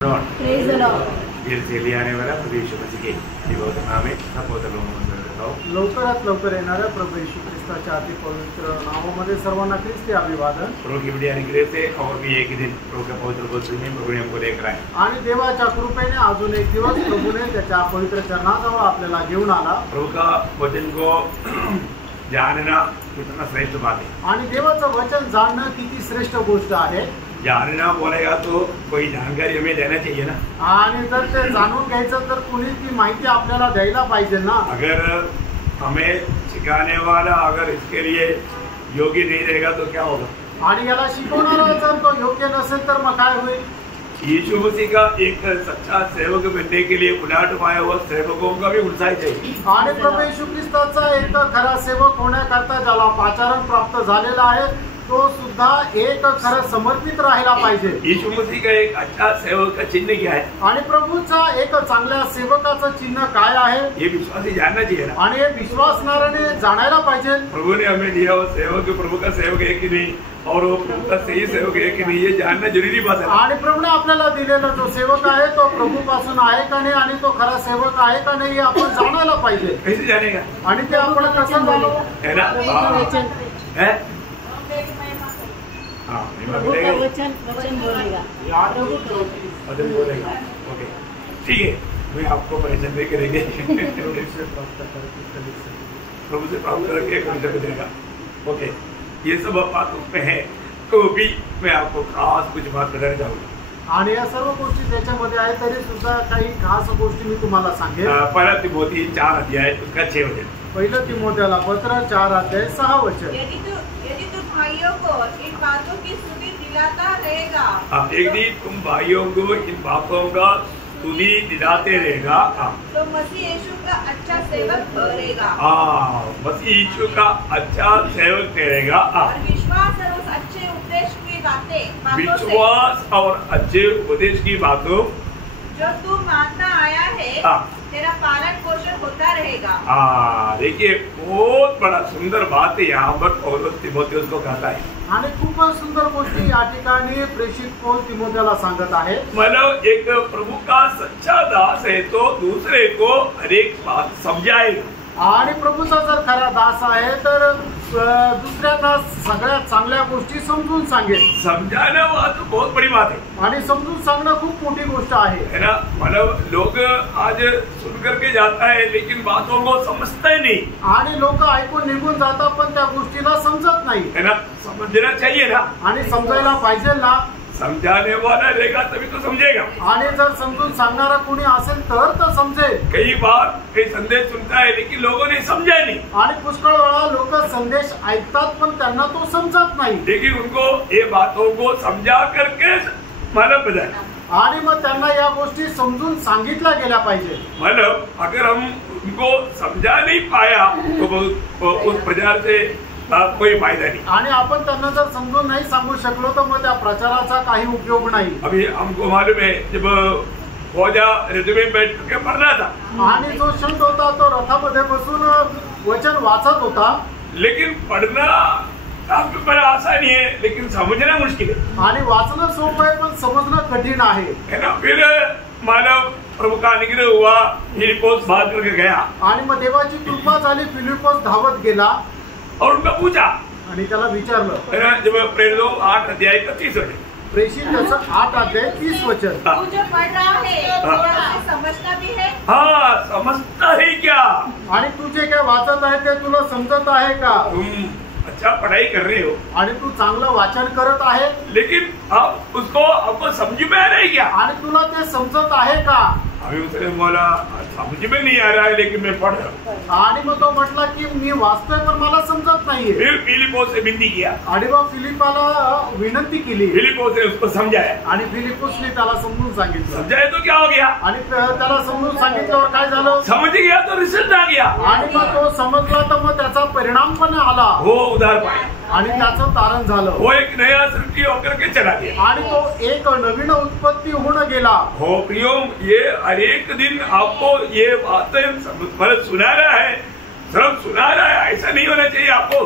लवकरात लवकर येणाऱ्या प्रभू येशू ख्रिस्ताच्या अति पवित्र नावामध्ये सर्वांना ख्रिस्ती अभिवादन। प्रभु की बड़ी अनुग्रह से और भी एक दिन प्रभु के पवित्र वचन में प्रभु ने हमको लेकर आए आणि देवाच्या कृपेने अजून एक दिवस प्रभूने त्याच्या पवित्र चरणाजवळ आपल्याला घेऊन आला। प्रभु का वचन को जानना कितना श्रेष्ठ बात है आणि देवाचं वचन जाणणं किती श्रेष्ठ गोष्ट आहे। जानना बोलेगा तो कोई जानकारी हमें देना चाहिए ना, आणि जर ते जाणून घ्यायचं तर कोणी ती माहिती आपल्याला द्यायला पाहिजे ना। अगर हमें सिखाने वाला अगर इसके लिए योग्य नहीं रहेगा तो क्या होगा, आणि याला शिकवणारा जर तो योग्य नसेल तर मग काय होईल। यीशु मसीह का एक सच्चा सेवक बनने के लिए उलाट पाया हुआ सेवकों का भी उत्साह चाहिए। आणि प्रभू येशू ख्रिस्ताचा एक खरा सेवक होण्याकरता ज्याला पाचारण प्राप्त झालेला आहे तो सुद्धा एक खरं समर्पित राहिला पाहिजे। यीशु मसीह का एक अच्छा सेवक का चिन्ह क्या है, आणि प्रभूचा एक चांगल्या सेवकाचं चिन्ह काय आहे ये विश्वासी जानना चाहिए ना। आणि हे विश्वासणाऱ्याने जाणायला पाहिजे। प्रभु ने हमें दिया वो सेवक प्रभु का सेवक है कि नहीं और वो प्रभु का सही सेवक है कि नहीं, ये जानना जरूरी बात है। आणि प्रभूने आपल्याला दिलेला जो सेवक आहे तो प्रभू पासून आहे का नाही आणि तो खरा सेवक आहे का नाही आपण जाणायला पाहिजे। कैसे जानेगा, आणि ते आपण कसं जाणू है ना। है वचन बोलेगा, वचन बोलेगा। ओके ठीक है, मैं आपको परेशान नहीं करेंगे। प्रभु से प्राप्त करके कनेक्शन देगा। ओके, ये सब बात उसमें है तो भी मैं आपको खास कुछ बात बताना चाहूँगा। आणि या सर्व गोष्टी त्याच्यामध्ये आहे तरी सुद्धा काही खास गोष्टी मी तुम्हाला सांगेन। पहिला तिमोथी 4 अध्याय उसका 6 वचन। पहिलं तिमोथेला पत्र 4 अध्याय 6 वचन। यदि तू भाइयों को इन बातों की स्तुति दिलाता रहेगा, एक दिन तुम भाइयों को इन बातों का स्तुति दिलाते रहेगा तो मसीह यीशु का अच्छा सेवक ठहरेगा। मसीह यीशु का अच्छा सेवक ठहरेगा। और विश्वास और उस अच्छे उपदेश की बातों विश्वास और अच्छे उपदेश की बातों जो तू मानता आया है तेरा पालन पोषण होता रहेगा। देखिए बहुत बड़ा सुंदर बात है यहाँ पर पौलुस तिमोथेयुस को कहता है। आणि खूप सुंदर गोष्टी या ठिकाणी प्रेषित पौल तिमोथेला सांगत आहे। मतलब एक प्रभु का सच्चा दास है तो दूसरे को हर एक बात समझाएगा। आणि प्रभूचा जर खरा दास आहे तर दुसऱ्यांना सगळ्यात चांगल्या गोष्टी समजून सांगेल। समझाना वो तो बहुत बड़ी बात है आणि समजून सांगणं खूप मोठी गोष्ट आहे ना। मतलब लोग आज सुन करके जाता है लेकिन बातों को समझता ही नहीं, आणि लोक ऐकून निघून जातात पण त्या गोष्टीला समजत नाही, है ना। समझना चाहिए ना, आणि समजायला पाहिजे ना। समझाने वाला रहेगा तभी तो समझेगा, आणि जर समजून सांगणारा कोणी असेल तर तो समजेल। कई बार कई संदेश सुनता है लेकिन लोगों ने समझा नहीं, आणि पुष्कळ वेळा लोक संदेश ऐकतात पण त्यांना तो समजत नाही, लेकिन उनको ये बातों को समझा करके मतलब बताया। आणि मग त्यांना या गोष्टी समजून सांगितल्या गेल्या पाहिजे। मतलब अगर हम उनको समझा नहीं पाया तो उस प्रचार से कोई फायदा नहीं। आणि आपण त्यांना जर समजून नाही सांगू शकलो तर मग त्या प्रचाराचा काही उपयोग नाही। अभी हमको मालूम है जब फौजा रथ में बैठ के पढ़ रहा था आणि जो संत होता तो रथामध्ये बसून वचन वाचत होता, लेकिन पढ़ना काफी बड़ा आसान है लेकिन समझना मुश्किल है। आणि वाचणं सोपं आहे पण समजणं कठीण आहे, है ना। फिर मानव प्रभु का अनुग्रह हुआ, फिलिप्पोस भाग करके गया आणि मग देवाची कृपा झाली, फिलिप्पोस धावत गेला और उनका पूछा, आणि त्याला विचारलं। जब प्रेरितों 8 अध्याय 30 वचन, प्रेषित 8 अध्याय 30 वचन। तू जो पढ़ रहा है उसे समझता भी है? हाँ, समझता है क्या? आणि तू जे काय वाचत आहे ते तुला समजत आहे का? तुम अच्छा पढ़ाई कर रहे हो आणि तू चांगलं वाचन करत आहे, लेकिन अब उसको आपको समझ में आ रहा है क्या? आणि तुला ते समजत आहे का? अभी उसने बोला समझ में नहीं आ रहा है लेकिन मैं पढ़ रहा हूँ। आणि मग तो म्हटला की मी वाचतोय पण मला समजत नाहीये। फिर फिलिप्पोस से विनती किया, आणि मग फिलिपाला विनंती केली, फिलिप्पोस ने उसको समझाया, आणि फिलिप्पोसने त्याला समजून सांगितलं। समझाया तो क्या हो गया? आणि त्याला समजून सांगितल्यावर काय झालं? समझ गया तो रिजल्ट आ गया, आणि मग तो समजला तर मग त्याचा परिणाम पण आला, वो उधार पाया, आणि त्याचं तारण झालं, वो एक नया सृष्टि होकर के चला गया, आणि तो एक नवीन उत्पत्ती होऊन गेला। हो प्रियो, ये हर एक दिन आपको ये बातें मतलब सुना रहा है, सिर्फ सुना रहा है ऐसा नहीं होना चाहिए, आपको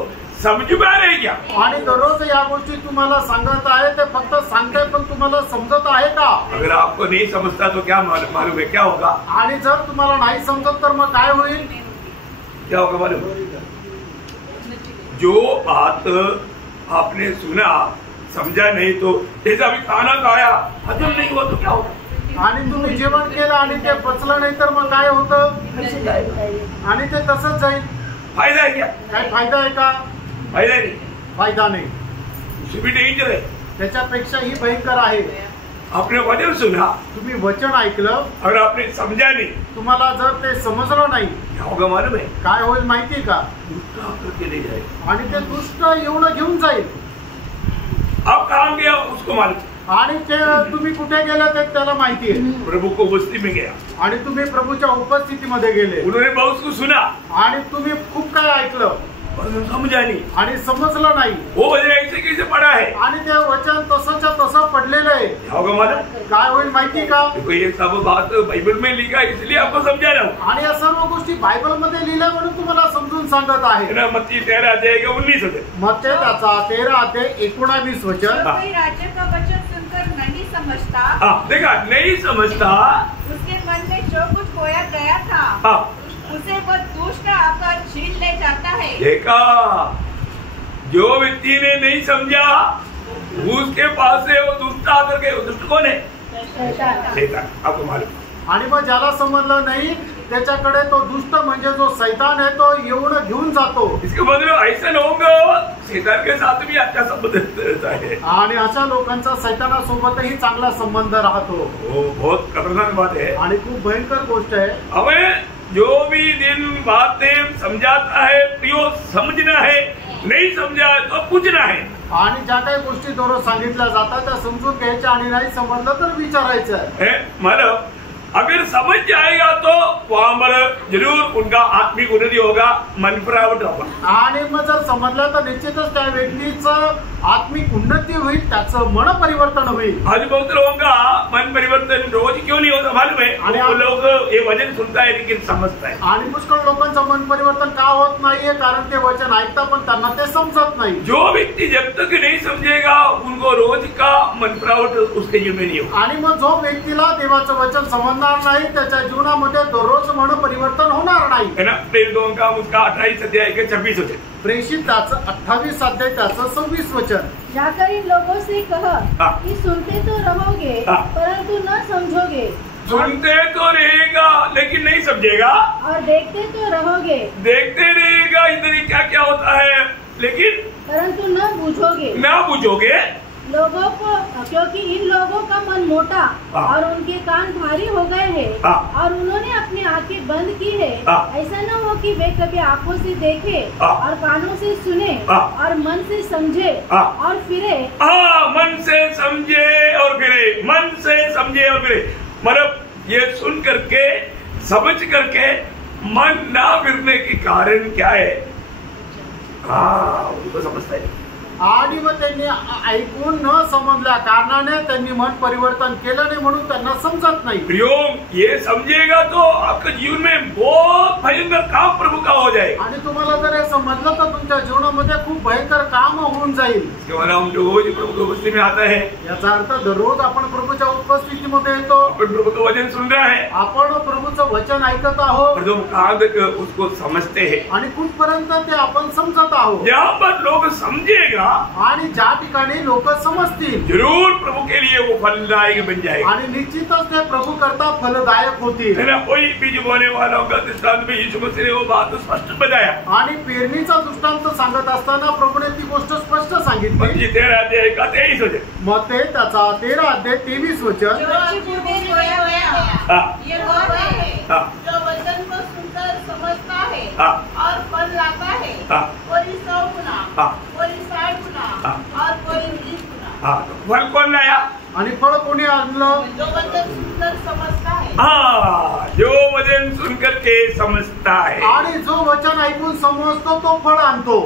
समझ में आ रही क्या? आणि दररोज या गोष्टी तुम्हाला सांगत आहे ते फक्त सांगताय पण तुम्हाला समजत आहे का? अगर आप आपको नहीं समझता तो क्या मालूम है क्या होगा? आणि जर तुम्हाला नाही समजत तर मग काय होईल? क्या होगा मालूम? जो बात आपने सुना समझा नहीं तो जैसे अभी खाना खाया हजम नहीं हुआ तो क्या होगा? आणि तुम्ही जेवण केलं आणि ते पचलं नाही तर मग काय होतं? आणि ते तसंच जाईल. फायदा है क्या? काय फायदा आहे का? फायदा नहीं, फायदा नाही. उससे भी डेंजर है. त्याच्यापेक्षाही भयंकर आहे. आपने वचन सुना, तुम्ही वचन ऐकलं, अगर आपने समझा नहीं, तुम्हाला जर ते समजलं नाही, क्या होगा मालूम है? काय होईल माहिती का? दुष्ट आकर के ले जाएगा. आणि ते दुष्ट एवढं घेऊन जाईल. आप कहाँ गया उसको मालूम. आणि ते तुम्ही कुठे गेले ते त्याला माहिती आहे. प्रभु को बस्ती में गया आणि तुम्ही प्रभूच्या उपस्थितीमध्ये गेले उन्होंने बहुत कुछ सुना आणि तुम्ही खूप काय ऐकलं और समझा नहीं. आणि समजलं नाही. वो वचन ऐसे कैसे पड़ा है? आणि ते वचन तसंच्या तसं पडलेलं आहे. क्या होगा मालूम? काय होईल माहिती का? देखो ये सब बात बाइबल में लिखा है इसलिए आपको समझा रहा हूँ. आणि या सर्व गोष्टी बायबल मध्ये लिहिल्या म्हणून तुम्हाला समजून सांगत आहे. मत्ती 13 अध्याय के 19 होते. मत्ती त्याचा 13 अध्याय 19 वचन. कोई राज्य का वचन सुनकर नहीं समझता. हाँ देखा नहीं समझता. उसके मन में जो कुछ खोया गया था हाँ उसे वो दुष्ट आकर छीन ले जाता है. देखा जो व्यक्ति ने नहीं समझा उसके पास से वो दुष्ट आकर के दुष्ट कौन है? शैतान. आपको मालूम. आणि मग ज्याला समजलं नाही त्याच्याकडे तो दुष्ट म्हणजे जो शैतान आहे तो एवढं घेऊन जातो. इसके मतलब ऐसा लोग शैतान के साथ भी अच्छा संबंध रहता है. आणि अशा लोकांचा शैतानासोबतही चांगला संबंध राहतो. वो बहुत खतरनाक बात है. आणि खूप भयंकर गोष्ट आहे. हमें जो भी दिन बातें समझाता है प्रियो समझना है, नहीं समझा तो पूछना है. आणि ज्या काही गोष्टी दररोज सांगितल्या जातात त्या समजून घ्यायच्या आणि नाही समजलं तर विचारायचं. मतलब अगर समझ जाएगा तो वहां पर जरूर उनका आत्मिक उन्नति होगा, मन प्राप्त होगा. आणि मग जर समजलं तर निश्चितच त्या व्यक्तीचं आत्मिक उन्नती होईल, त्याचं मन परिवर्तन होईल. आज बहुत लोगों का मन परिवर्तन रोज क्यों नहीं होता मालूम है? वो लोग ये वचन सुनता है लेकिन समझता है. आणि पुष्कळ लोकांचं मन परिवर्तन का होत नाहीये? कारण ते वचन ऐकतात पण त्यांना ते समजत नाही. जो व्यक्ति जब तक नहीं समझेगा उनको रोज का मन प्राप्त उसके जीवन में नहीं होगा. आणि मग जो व्यक्तीला देवाचं वचन समजणार नाही त्याच्या जीवनामध्ये दररोज मन परिवर्तन होणार नाही. है ना? प्रेरितों का उसका 28 अध्याय के 26 होते. प्रेषित त्याचं 28 अध्याय त्याचं 26 वचन. जाकर इन लोगों से कह हाँ। कि सुनते तो रहोगे हाँ। परंतु न समझोगे, सुनते तो रहेगा लेकिन नहीं समझेगा, और देखते तो रहोगे देखते रहेगा इधर क्या क्या होता है लेकिन परंतु न बूझोगे ना बुझोगे. लोगों को, क्योंकि इन लोगों का मन मोटा हाँ। और उनके कान भारी हो गए हैं हाँ। और उन्होंने अपनी आंखें बंद की है. हाँ। ऐसा न हो कि वे कभी आंखों से देखे हाँ। और कानों से सुने हाँ। और मन से समझे हाँ। और फिरे. मन से समझे और फिरे, मन से समझे और फिरे. मतलब ये सुन करके समझ करके मन ना फिरने के कारण क्या है? उनको समझता है. आणि मग त्यांनी ऐकून न समजल्या कारणाने त्यांनी मन परिवर्तन केलं नाही म्हणून त्यांना समजत नाही. प्रियोम ये समझेगा तो आपके जीवन में बहुत भयंकर काम प्रभु का हो जाएगा. आणि तुम्हाला जर हे समजलं तर तुमच्या जीवनामध्ये खूप भयंकर काम होऊन जाईल. हम रोज प्रभु की उपस्थिति में आता है. याचा अर्थ दररोज आपण प्रभूच्या उपस्थितीमध्ये येतो. अपन प्रभु का वचन सुन रहा है. आपण प्रभूचं वचन ऐकत आहोत. और जो कहाँ तक उसको समझते हैं. आणि कुठपर्यंत ते आपण समजत आहोत. जहाँ पर लोग समझेगा आणि ज्या ठिकाणी लोक समजतील जरूर प्रभु के लिए वो फलदायक बन जाएगा. आणि निश्चितच ते प्रभू करता फलदायक होतील. है ना? कोई बीज बोने वालों का दृष्टांत में यीशु मसीह ने वो बात स्पष्ट बताया. आणि पेरणीचा दृष्टांत सांगत असताना प्रभूने ती गोष्ट स्पष्ट सांगितली. मत्ती 13 अध्याय का 23 होते. मत्ती त्याचा 13 अध्याय 23 वचन. जो अच्छी भूमि बोया गया हाँ। ये वो है हाँ। जो वचन को सुनकर समझता है हाँ। और फल लाता है. हाँ। कोई 100 गुना, हाँ। कोई 60 गुना हाँ। और कोई 20 गुना. हाँ, फल कौन लाया? आणि फळ कोणी आणलं? जो वचन सुनकर समझता है. जो वचन सुनकर के समझता है. आणि जो वचन ऐकून समजतो तो फळ आणतो.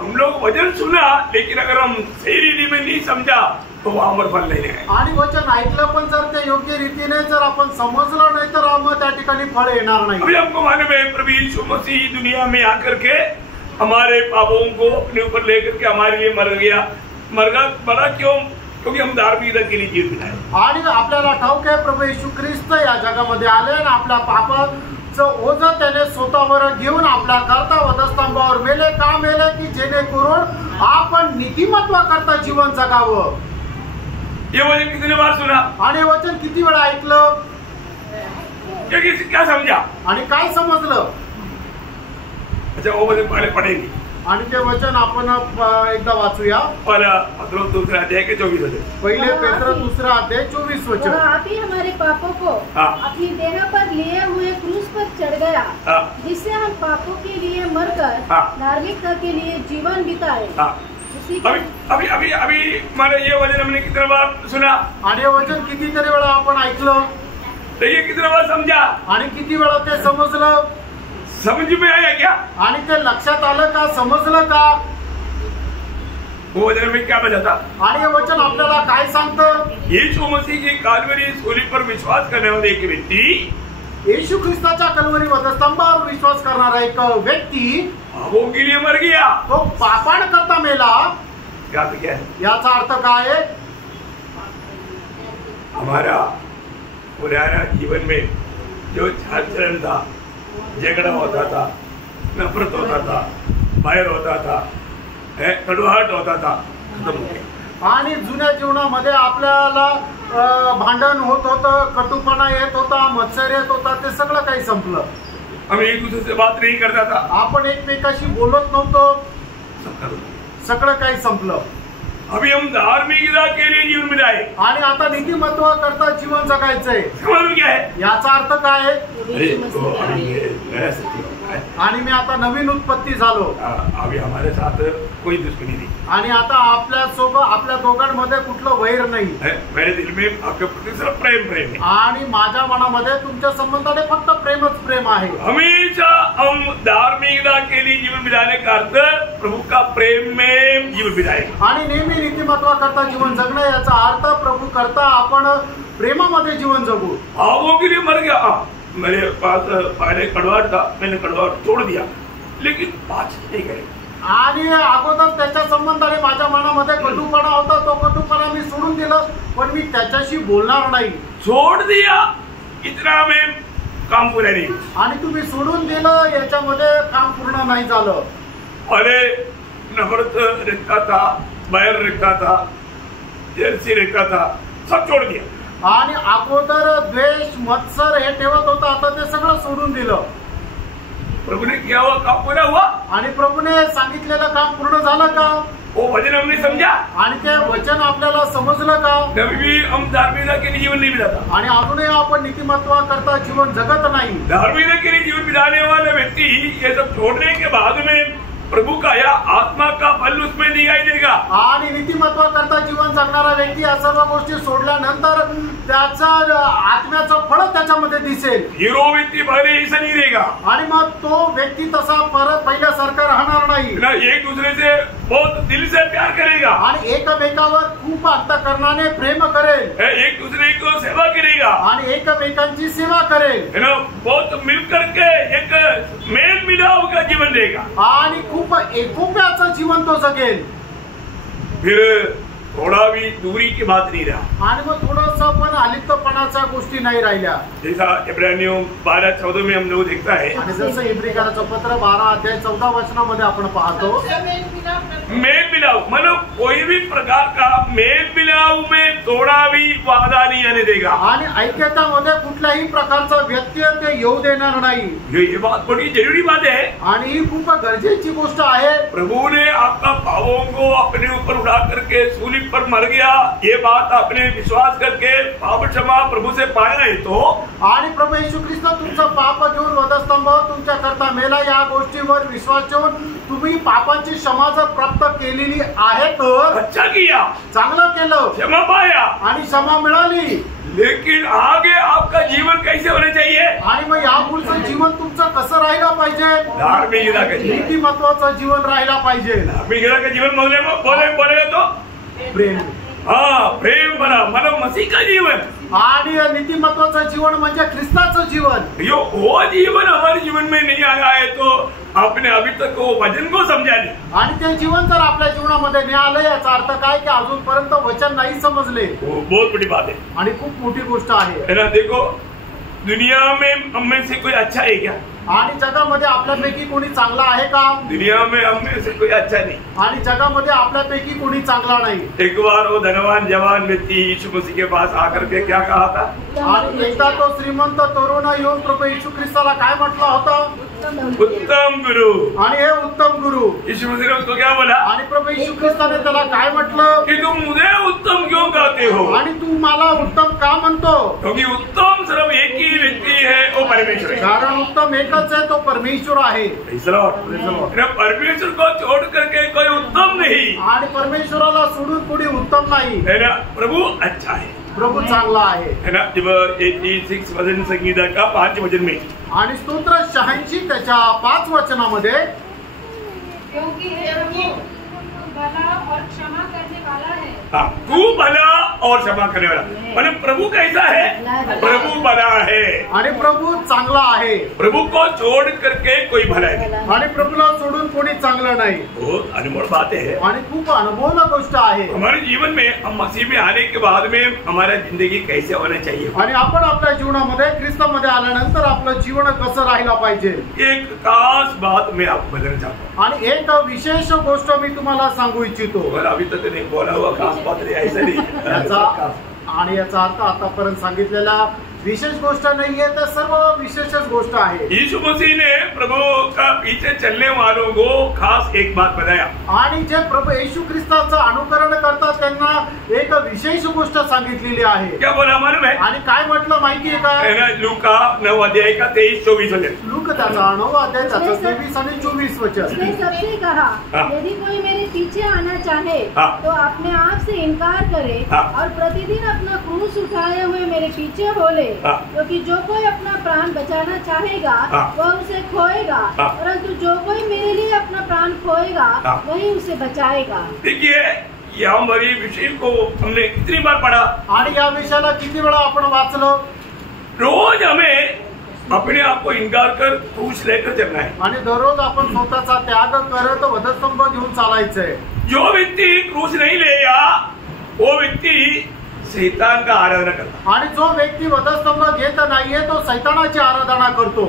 हम लोग वचन सुना लेकिन अगर हम सही रीति में नहीं समझा तो वहां पर फल नहीं है. आणि वचन ऐकलं पण जर ते योग्य रीतीने जर आपण समजलं नाही तर मग त्या ठिकाणी फळ येणार नाही. अभी हमको मालूम है प्रभु यीशु मसीह दुनिया में आकर के हमारे पापों को अपने ऊपर लेकर के हमारे लिए मर गया. मरा क्यों? क्योंकि हम धार्मिकता के लिए जीवन बिताए। आणि आपल्याला ठाऊक आहे प्रभू येशू ख्रिस्त या जगामध्ये आले आणि आपल्या पापाचं ओझं त्याने स्वतःवर घेऊन आपल्या करता वधस्तंभावर मेले का मेले की जेणेकरून आपण नीतिमत्वा करता जीवन जगावं। ये वचन कितने बार सुना आणि वचन किती वेळा ऐकलं, क्या समझा आणि काय समजलं। अच्छा वो वचन पहले पढ़ेंगे आणि ते वचन आपण एकदा वाचूया। पत्रोस दूसरा अध्याय के 24 वचन। पहिले पेत्र दूसरा अध्याय 24 वचन। आप ही हमारे पापों को अपनी देह पर लिए हुए क्रूस पर चढ़ गया, जिससे हम पापों के लिए मरकर धार्मिकता के लिए जीवन बिताए। अभी अभी अभी माने ये वचन हमने कितने बार सुना, आणि हे वचन कितीतरी वेळा आपण ऐकलं, तो ये कितने बार समझा, आणि किती वेळा ते समजलं, समझ में आया क्या, आणि ते लक्षात आलं का, समजलं का। वो वचन में क्या बताता, आणि हे वचन आपल्याला काय सांगतं। यीशु मसीह की काल्वरी सूली पर विश्वास करने वाले एक व्यक्ति, येशू ख्रिस्ताच्या कल्वरी वधस्तंभावर विश्वास करणारा एक व्यक्ती पापों के लिए मर गया, तो पापांकरता मेला। क्या है याचा अर्थ काय आहे, हमारा पुराना जीवन में जो चाल चलन था, झगड़ा होता था, नफरत होता था, बैर होता था, कड़वाहट होता था, खत्म हो गया। आणि जुन्या जीवनामध्ये आपल्याला भांडण होत होतं, कटुपणा येत होता, मत्सर येत होता, ते सगळं काही संपलं। हम एक दूसरे से बात नहीं करता था, आपण एकमेकाशी बोलत नव्हतो, सगळं काही संपलं। अभी हम धार्मिकता के लिए जीवन बिताए, आणि आता नीतिमत्व करता जीवन जगायचंय। समझ में क्या है, याचा अर्थ काय आहे, है। आणि मी आता नवीन उत्पत्ती झालो, अभी हमारे साथ कोई दुश्मनी नहीं, आणि आता आपल्या सोबत आपल्या दोघांमध्ये कुठलं वैर नाही। मेरे दिल में आपके प्रति सिर्फ प्रेम प्रेम है, आणि माझ्या मनामध्ये तुमच्या संबंधाने फक्त प्रेमच प्रेम आहे। हमेशा हम धार्मिकता के लिए जीवन बिताने का अर्थ प्रभू का प्रेम में जीवन बिताए, आणि नेहमी नीतिमत्वा करता जीवन जगणं याचा अर्थ प्रभू करता आपण प्रेमामध्ये जीवन जगू। पापों के लिए मर गया, मेरे पास पहले कड़वाहट था, मैंने कड़वाहट छोड़ दिया, लेकिन बातचीत नहीं करी। आणि अगोदर त्याच्या संबंधाने माझ्या मनामध्ये कटुपणा होता, तो कटुपणा मी सोडून दिलं, पण मी त्याच्याशी बोलणार नाही। छोड़ दिया, इतना में काम पूरा नहीं। आणि तुम्ही सोडून दिलं, याच्यामध्ये काम पूर्ण नाही झालं। अरे नफरत रखता था, बैर रखता था, जलसी रखता था, सब छोड़ दिया। आणि अगोदर द्वेष मत्सर हे ठेवत होता, आता ते सगळं सोडून दिलं। प्रभु ने किया हुआ काम पूरा हुआ, आणि प्रभूने सांगितलेलं काम पूर्ण झालं का, वो वचन हमने समझा, आणि ते वचन आपल्याला समजलं का। कभी भी हम धार्मिकता के लिए जीवन नहीं बिताता, आणि अजूनही आपण नीतिमत्वा करता जीवन जगत नाही। धार्मिकता के लिए जीवन बिताने वाला व्यक्ति ये सब छोड़ने के बाद में प्रभु का या आत्मा का फल उसमें दिखाई देगा। आणि नीतिमत्वा करता जीवन जगणारा व्यक्ती या सर्व गोष्टी सोडल्यानंतर त्याचं आत्म्याचं फळ त्याच्यामध्ये दिसेल। हीरो व्यक्ति पहले ऐसा नहीं रहेगा, आणि मग तो व्यक्ती तसा परत पहिल्यासारखा राहणार नाही ना, एक दूसरे से बहुत दिल से प्यार करेगा, आणि एकमेकावर खूप अंतःकरणाने प्रेम करेल, एक दूसरे को सेवा करेगा, आणि एकमेकांची सेवा करेल, है ना, बहुत मिल करके एक मेल मिलाप का जीवन देगा, आणि खूप एकोप्याचं जीवन तो जगेल। फिर थोड़ा भी दूरी की बात नहीं रहा, आणि मग थोडस पण अलिप्तपणाच्या गोष्टी नाही राहिल्या। जैसा इब्रानियों 12:14 में हम लोग देखता है, आणि जसं इब्रिकाचं पत्र 12 अध्याय 14 वचनामध्ये आपण पाहतो, मेल मिलाप मतलब कोई भी प्रकार का मेल मिलाप में थोड़ा भी वादा नहीं आने देगा, आणि ऐक्यतामध्ये कुठल्याही प्रकारचा व्यत्यय ते येऊ देणार नाही। ये बात बड़ी जरूरी बात है, आणि ही खूप गरजेची गोष्ट आहे। प्रभु ने आपका पापों को अपने ऊपर उठा करके सूली पर मर गया, ये बात आपने विश्वास करके पाप क्षमा प्रभु से पाया है, तो आणि प्रभू येशू ख्रिस्त तुमचं पाप घेऊन वधस्तंभावर तुमच्या करता मेला, या गोष्टीवर विश्वास ठेवून तुम्ही पापांची क्षमा जर प्राप्त केलेली आहे तर अच्छा किया, चांगलं केलं, क्षमा पाया, आणि क्षमा मिळाली। लेकिन आगे आपका जीवन कैसे होना चाहिए, आणि मग यापुढचं जीवन तुमचं कसं राहिलं पाहिजे, धार्मिकता का जीवन, नीतिमत्वाचं जीवन राहिला पाहिजे। धार्मिकता का जीवन बोलेगा तो प्रेम, हाँ प्रेम बना मतलब मसीह का जीवन, आणि नीतिमत्वाचं जीवन म्हणजे ख्रिस्ताचं जीवन। यो वो जीवन हमारे जीवन में नहीं आया है तो आपने अभी तक वो वचन को समझा नहीं, आणि ते जीवन जर आपल्या जीवनामध्ये नाही आलं, याचा अर्थ काय की अजूनपर्यंत वचन नाही समजले. वो बहुत बड़ी बात है. आणि खूप मोठी गोष्ट आहे. है ना. देखो दुनिया में हम में से कोई अच्छा है क्या? आणि जगामध्ये आपल्यापैकी कोणी चांगला आहे का? दुनिया में हम में से कोई अच्छा नहीं. आणि जगामध्ये आपल्यापैकी कोणी चांगला नाही. एक बार वो धनवान जवान व्यक्ति यीशु मसीह के पास आकर के क्या कहा था? आणि एकदा तो श्रीमंत तरुण येऊन प्रभू येशू ख्रिस्ताला काय म्हटलं होतं? उत्तम गुरु. आणि हे उत्तम गुरु. यीशु मसीह ने उसको क्या बोला? आणि प्रभू येशू ख्रिस्ताने त्याला काय म्हटलं? कि तुम मुझे उत्तम क्यों कहते हो? आणि तू मला उत्तम का म्हणतो? क्योंकि उत्तम सिर्फ एक ही व्यक्ति है, वो परमेश्वर है. कारण उत्तम एकच आहे, तो परमेश्वर आहे. परमेश्वर को छोड़ करके कोई उत्तम नहीं. आणि परमेश्वराला सोडून कोणी उत्तम नाही. है ना. प्रभु अच्छा है, प्रभू चांगला आहे. है ना. जब 86 भजन संगीता का 5 वचन में आणि स्तोत्र 86 त्याच्या 5 वचनामध्ये, क्योंकि भला और क्षमा करने वाला है. हाँ, तू भला और क्षमा करने वाला. मतलब प्रभु कैसा है? प्रभु भला है. आणि प्रभू चांगला आहे. प्रभु को छोड़ करके कोई भला है. आणि प्रभूला सोडून कोणी चांगलं नाही. बहुत अनमोल बातें है. आणि खूप अनुभवला गोष्ट आहे. हमारे जीवन में हम मसीह में आने के बाद में हमारा जिंदगी कैसे होना चाहिए? आणि आपण आपल्या जीवनामध्ये ख्रिस्तामध्ये आल्यानंतर आपलं जीवन कसं राहिला पाहिजे? एक खास बात मैं आपको बताना चाहता हूँ. आणि एक विशेष गोष्ट मी तुम्हाला सांगू इच्छितो. अभी तक नहीं बोला हुआ खास बात नहीं, ऐसा नहीं. आणि याचा अर्थ आतापर्यंत सांगितलेला विशेष गोष्ट नाहीये, तर सर्व विशेषच गोष्ट आहे. यीशु मसीह ने प्रभु का पीछे चलने वालों को खास एक बात बताया. आणि जे प्रभू येशू ख्रिस्ताचं अनुकरण करतात त्यांना एक विशेष गोष्ट सांगितलेली आहे. क्या बोला मालूम है? आणि काय म्हटलं माहितीये का? लूका 9 अध्याय का 23-24 वचन. लूक त्याचा 9 अध्याय त्याचा 23 आणि 24 वचन. उसने सबसे कहा, यदि कोई मेरे पीछे आना चाहे तो अपने आप से इनकार करे और प्रतिदिन अपना क्रूस उठाए हुए मेरे पीछे हो ले. क्योंकि जो कोई अपना प्राण बचाना चाहेगा वह उसे खोएगा, परंतु जो कोई मेरे लिए अपना प्राण खोएगा वही उसे बचाएगा. देखिए या हमारी विषय को हमने कितनी बार पढ़ा आणि या विषयाला किती वेळा आपण वाचलं. रोज हमें अपने आप को इनकार कर क्रूस लेकर चलना है. आणि दररोज आपण स्वतःचा त्याग करत वधस्तंभ घेऊन चालायचंय. जो व्यक्ति क्रूस नहीं लेगा वो व्यक्ति शैतान का आराधना करता. आणि जो व्यक्ती वधस्तंभ घेत नाहीये तो शैतानाची आराधना करतो.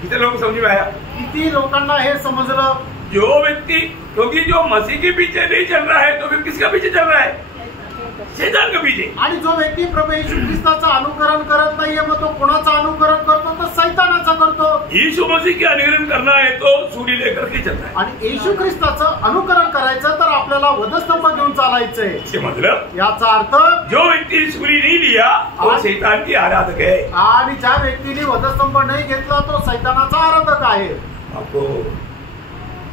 किती लोग समझ में आया? किती लोकांना हे समजलं? जो व्यक्ति, क्योंकि जो मसीह के पीछे नहीं चल रहा है तो फिर किसका पीछे चल रहा है? शैतान के पीछे. आणि जो व्यक्ती प्रभू येशू ख्रिस्ताचं अनुकरण करत नाहीये मग तो कोणाचं अनुकरण करतो? तर शैतानाचं करतो. यीशु मसीह के अनुकरण करना है तो सूली लेकर के चलना है. आणि येशू ख्रिस्ताचं अनुकरण करायचं तर आपल्याला वधस्तंभ घेऊन चालायचंय. इसके मतलब याचा अर्थ जो व्यक्ति सूली नहीं लिया वो शैतान की आराधक है. आणि ज्या व्यक्तीने वधस्तंभ नाही घेतला तो शैतानाचा आराधक आहे. आपको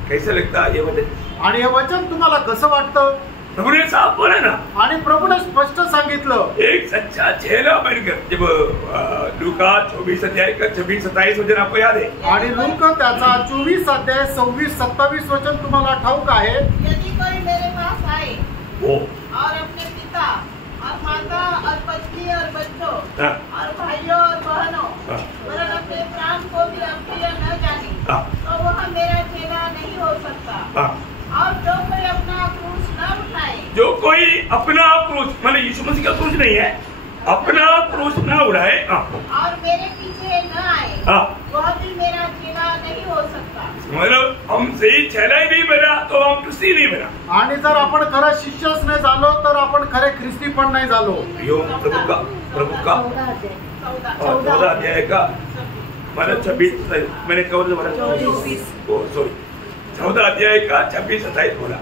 कैसे लगता है ये वचन? आणि हे वचन तुम्हाला कसं वाटतं? प्रभु ने साफ बोला ना. आणि प्रभूने स्पष्ट सांगितलं. एक सच्चा चेला बनकर. जब लूका 24 अध्याय का 26-27 वचन आपको याद है? आणि लूक त्याचा 24 अध्याय 26-27 वचन तुम्हाला ठाऊक आहे. यदि कोई मेरे पास आए वो और अपने पिता और माता और पत्नी और बच्चों हाँ. और भाइयों और बहनों वरन अपने प्राण को भी अप्रिय न जाने तो वह मेरा चेला नहीं हो सकता. और जो कोई अपना क्रूस न उठाए, जो कोई अपना क्रूस, मतलब यीशु मसीह का क्रूस नहीं है, अपना क्रूस न उठाए और मेरे पीछे न आए वह भी मेरा चेला नहीं हो सकता. मतलब हम सही चेला ही नहीं बना तो हम ख्रिस्ती नहीं बना. आणि जर आपण खरं शिष्यच नाही झालो तर आपण खरे ख्रिस्ती पण नाही झालो. प्रभु का 14 अध्याय का मतलब 26 मैंने कवर बोला 24 14 अध्याय का 26-27 बोला.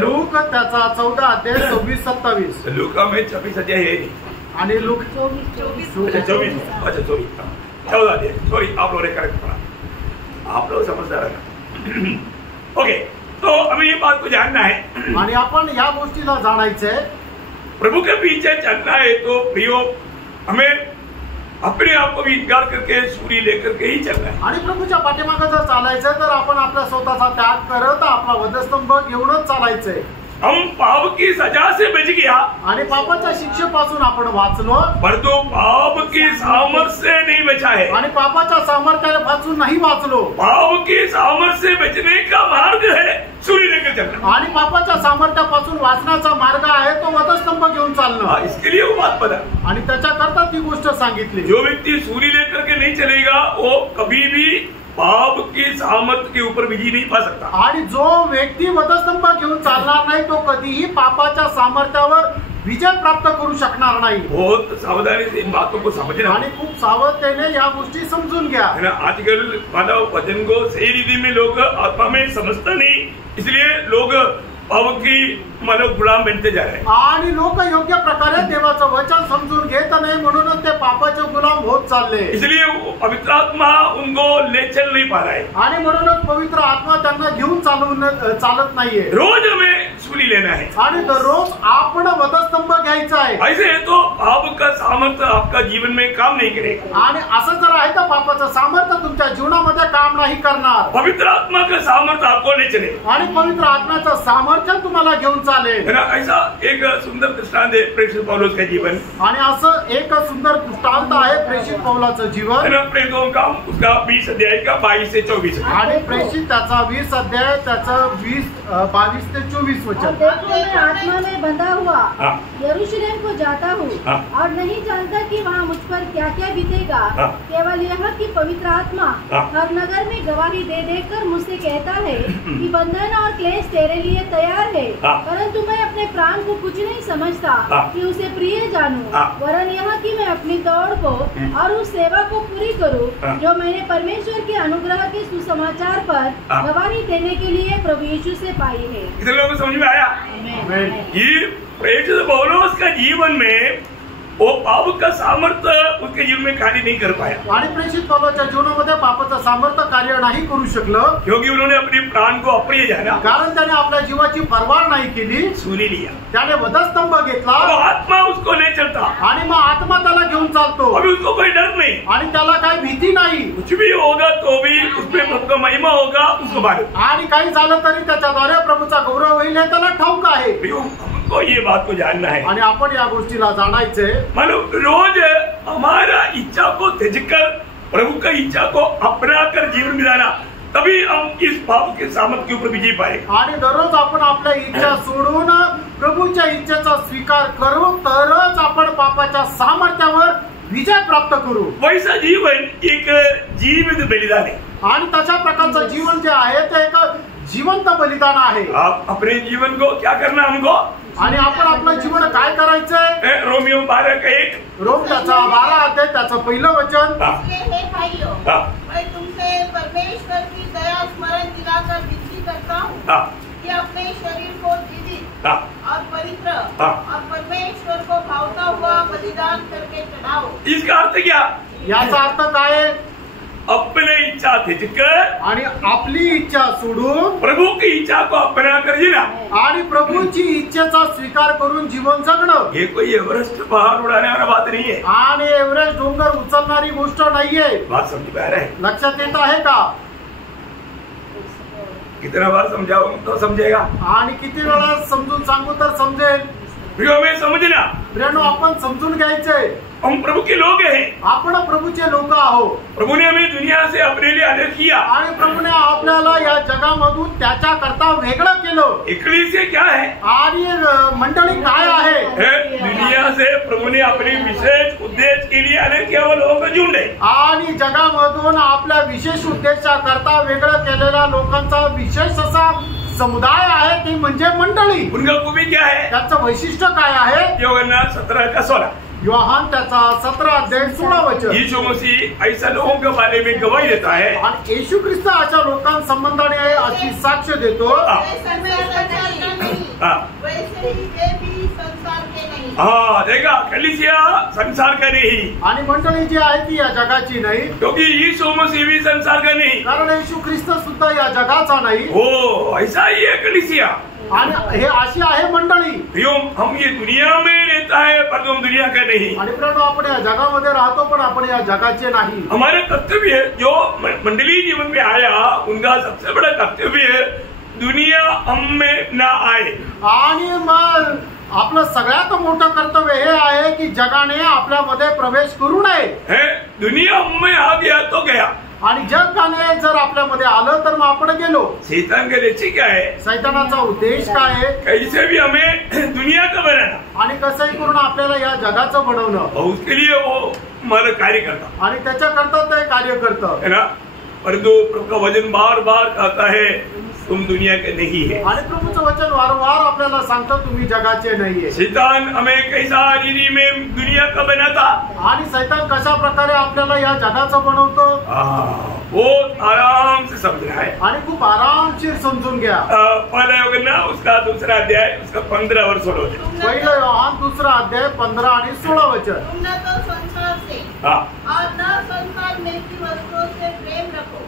लूक त्याचा 14 अध्याय 26-27. लूका में 26 अध्याय है नहीं. आणि लूक 24 अच्छा 24 14 अध्याय. सॉरी आप लोगों ने करेक्ट पढ़ा. आप लोग समझदार है. ओके, तो हमें ये बात को जानना है. आणि आपण या गोष्टीला जाणायचंय. प्रभु के पीछे चलना है तो प्रियो हमें अपने आप को भी इनकार करके सूरी लेकर के ही चलना है. आणि प्रभूच्या पाठीमागे जर चालायचं तर आपण आपला स्वतःचा त्याग करत आपला वधस्तंभ घेऊनच चालायचंय. हम पाप की सजा से बच गया, आणि पापाच्या शिक्षेपासून आपण वाचलो, परंतु पाप की सामर्थ्य से नहीं बचा है। आणि पापाच्या सामर्थ्यापासून नाही वाचलो। पाप की सामर्थ्य से बचने का मार्ग है सूर्य लेकर चलना, आणि पापाच्या सामर्थ्यापासून वाचण्याचा मार्ग आहे तो वधस्तंभ घेऊन चालणं। इसके लिए वो बात बता। आणि त्याच्याकरता ती गोष्ट सांगितली। जो व्यक्ति सूर्य लेकर के नहीं चलेगा वो कभी भी पाप की सामर्थ्य के ऊपर विजय नहीं पा सकता। आणि जो व्यक्ती वधस्तंभ घेऊन चालणार नाही तो कधीही पापाच्या सामर्थ्यावर विजय प्राप्त करू शकणार नाही। बहुत सावधानी से इन बातों को समझना, आणि खूप सावधतेने या गोष्टी समजून घ्या। है ना। आजकल मानव वचन को सही रीति में लोग आत्मा में समझता नहीं, इसलिए लोग पाप की मानव गुलाम बनते जा रहे हैं। आणि लोक योग्य प्रकारे देवाचं वचन समजून घेत नाही म्हणूनच ते पापाचे गुलाम होत चालले। इसलिए पवित्र आत्मा उनको ले चल नहीं पा रहा है, आणि म्हणूनच पवित्र आत्मा त्यांना घेऊन चालत नाहीये। रोज हमें सूर्य लेना है, आणि दररोज आपण वधस्तंभ घ्यायचा आहे। ऐसे है तो पाप का सामर्थ्य आपका जीवन में काम नहीं करेगा। आणि असं जर आहे तर पापाचं सामर्थ्य तुमच्या जीवनामध्ये काम नाही करणार। पवित्र आत्मा का सामर्थ्य आपको ले चलेगा, आणि पवित्र आत्म्याचं सामर्थ्य तुम्हाला घेऊन चालेल। है ना। ऐसा एक सुंदर दृष्टांत है प्रेषित पौलुस का जीवन, आणि असं एक सुंदर दृष्टांत आहे प्रेषित पौलाचं है जीवन। ना। प्रेरितों का उसका 20 अध्याय का 22 से 24। आणि प्रेषित त्याचा 20 अध्याय त्याचं 22 ते 24 और वचन। देखो मैं आत्मा में बंधा हुआ हाँ। यरूशलेम को जाता हूँ हाँ। और नहीं जानता कि वहाँ मुझ पर क्या क्या बीतेगा। हाँ। केवल यह कि पवित्र आत्मा हाँ। हर नगर में गवाही दे देकर मुझसे कहता है कि बंधन और क्लेश तेरे लिए तैयार है, हाँ। परंतु मैं अपने प्राण को कुछ नहीं समझता हाँ। कि उसे प्रिय जानूं, हाँ। वरन यह कि मैं अपनी दौड़ को और उस सेवा को पूरी करूं हाँ। जो मैंने परमेश्वर के अनुग्रह के सुसमाचार पर हाँ। गवाही देने के लिए प्रभु यीशु से पाई है। इतने लोगों को समझ में आया आमीन। कि प्रेरित पौलुस का जीवन में वो पाप का सामर्थ्य उसके जीवन में कार्य नहीं कर पाया, आणि प्रेषित पौलाच्या जीवनामध्ये पापाचं सामर्थ्य कार्य नाही करू शकलं, क्योंकि उन्होंने अपने प्राण को अप्रिय जाना, कारण त्याने आपल्या जीवाची पर्वा नाही केली। सूर्य लिया, त्याने वधस्तंभ घेतला तो आत्मा उसको नहीं चलता, आणि मग आत्मा त्याला घेऊन चालतो। अभी उसको कोई डर नहीं, आणि त्याला काही भीती नाही। कुछ भी होगा तो भी उसमें प्रभु का महिमा होगा उसको मालूम। आणि काही झालं तरी त्याच्याद्वारे प्रभूचा गौरव होईल हे त्याला ठाऊक आहे। हमको ये बात को जानना है, आणि आपण या गोष्टीला जाणायचे। मालूम रोज हमारा इच्छा को त्यजकर प्रभु का इच्छा को अपना कर जीवन बिताना, तभी हम इस पाप के सामर्थ्य के ऊपर विजय पाएंगे। आणि दररोज आपण आपल्या इच्छा सोडून प्रभूच्या इच्छेचा स्वीकार करू तरच आपण पापाच्या सामर्थ्यावर विजय प्राप्त करू। वैसा जीवन एक जीवित बलिदान है। आणि तशा प्रकारचं जीवन जे आहे ते एक जिवंत बलिदान आहे। आप अपने जीवन को क्या करना हमको, आणि आपण आपलं जीवन काय करायचंय? रोमियो 12:1 रोम त्याचा 12 अध्याय त्याचं पहिलं वचन। इसलिए हे भाइयों, मैं तुमसे परमेश्वर की दया स्मरण दिलाकर विनती करता हूँ कि अपने शरीर को जीवित और पवित्र और परमेश्वर को भावता हुआ बलिदान करके चढ़ाओ। इसका अर्थ क्या? याचा अर्थ काय आहे? अपने इच्छा त्यजकर आणि आपली इच्छा सोडून प्रभु की इच्छा को अपना कर जीना, आणि प्रभूची इच्छेचा स्वीकार करून जीवन जगणं। ये कोई एवरेस्ट पहाड़ उड़ाने वाला बात नहीं है। आणि एव्हरेस्ट डोंगर उचलणारी गोष्ट नाहीये। बात समझ में आ रहा है? लक्षात येत आहे का? कितना बार समझाओ तो समझेगा, आणि किती वेळा समजून सांगू तर समजेल। प्रियो में समझना, प्रेरणो आपण समजून घ्यायचंय। हम प्रभु के लोग हैं, आपण प्रभूचे लोक आहोत। प्रभु ने हमें दुनिया से अपने लिए अलग किया, आणि प्रभूने आपल्याला या जगामधून त्याच्या करता वेगळं केलं। इकलीसिया क्या है? आणि मंडळी काय आहे? दुनिया से प्रभु ने अपने विशेष उद्देश्य के लिए अलग किया, वो लोगों को ढूंढे। आणि जगामधून आपल्या विशेष उद्देशाकरता वेगळं केलेल्या लोकांचा विशेष असा समुदाय आहे ती म्हणजे मंडळी। उनका खूबी क्या है? त्याचं वैशिष्ट्य काय आहे? योहन्ना 17:16 योहान त्याचा 17 अध्याय 16 वचन। यीशु मसीह ऐसा लोगों के बारे में गवाही देता है, आणि येशू ख्रिस्त अशा लोकांसंबंधाने अशी साक्ष देतो। वैसे ही ये भी संसार के नहीं। हाँ देखा, कलीसिया संसार का नहीं, आणि मंडळी जी आहे ती या जगाची नाही, क्योंकि यीशु मसीह भी संसार का नहीं, कारण येशू ख्रिस्त सुद्धा या जगाचा नाही। हो ऐसा ही है कलीसिया। आणि हे अशी आहे मंडळी। हम ये दुनिया में रहता है पर हम दुनिया का नहीं। आणि प्रियो, आपण या जगामध्ये राहतो पण आपण या जगाचे नाही। हमारे कर्तव्य जो मंडली जीवन में आया उनका सबसे बड़ा कर्तव्य है दुनिया हम में ना आए. आणि मग आपलं सगळ्यात मोठं कर्तव्य हे आहे की जगाने आपल्यामध्ये प्रवेश करू नये. दुनिया हम में आ गया तो गया. आणि जगाने जर आपल्यामध्ये आलं तर मग आपण गेलो. शैतान का लक्ष्य क्या है? सैतानाचा उद्देश काय आहे? कैसे भी हमें दुनिया का बनाना. आणि कसंही करून आपल्याला या जगाचं बनवणं. उसके लिए वो हमारा कार्य करता. आणि त्याच्याकरता ते कार्य करतं. है ना. परंतु प्रभु का वचन बार बार कहता है तुम दुनिया के नहीं है. आणि प्रभूचं वचन वारंवार आपल्याला सांगतं तुम्ही जगाचे नाहीये. शैतान हमें कैसा रीति में दुनिया का बनाता. आणि सैतान कशा प्रकारे आपल्याला या जगाचं बनवतो बहुत आराम से समझना है. आणि खूप आरामशीर समजून घ्या. पहला योग ना उसका दूसरा अध्याय उसका 15 और 16 वचन. पहिलं योहान दुसरा अध्याय 15 आणि 16 वचन. तुम न तो संसार से और न संसार में की वस्तुओं से प्रेम रखो.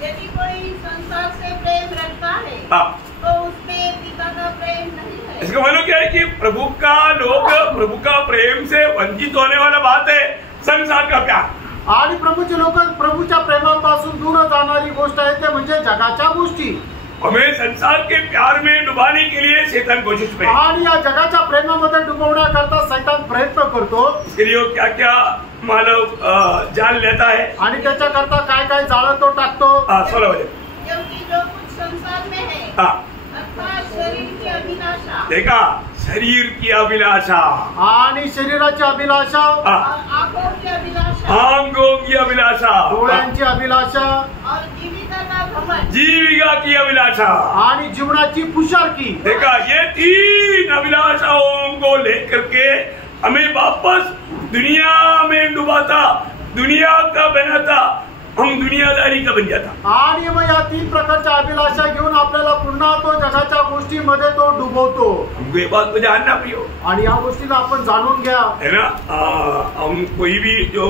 यदि कोई संसार से प्रेम रखता है तो उसमें पिता का प्रेम नहीं है. इसका मतलब क्या है कि प्रभु का प्रेम से वंचित होने वाला बात है संसार का प्यार. आणि प्रभूचे लोक प्रभूच्या प्रेमापासून दूर जाणारी गोष्ट आहे ते म्हणजे जगाच्या गोष्टी. हमें संसार के प्यार में डुबाने के लिए शैतान कोशिश में. आणि या जगाच्या प्रेमामध्ये डुबवण्याकरता शैतान प्रयत्न करतो. इसके लिए क्या क्या मानव जाल लेता है. आणि त्याच्याकरता काय काय जाळं तो टाकतो. 16 वचन. क्योंकि जो कुछ संसार में है अर्थात शरीर की अभिलाषा. देखा शरीर की अभिलाषा आणि शरीराची अभिलाषा आंखों की अभिलाषा. आंखों की अभिलाषा. डोळ्यांची अभिलाषा. और जीविका का घमंड. जीविका की अभिलाषा. आणि जीवनाची पुषारकी. देखा ये 3 अभिलाषाओं को लेकर के हमें वापस दुनिया में डुबाता, दुनिया का बनाता, हम दुनियादारी का बन जाता. आणि मग या 3 प्रकारच्या अभिलाषा घेऊन आपल्याला पुन्हा तो जगाच्या गोष्टीमध्ये तो डुबवतो. हमको ये बात को जानना प्रियो. आणि या गोष्टीला आपण जाणून घ्या. है ना. हम कोई भी जो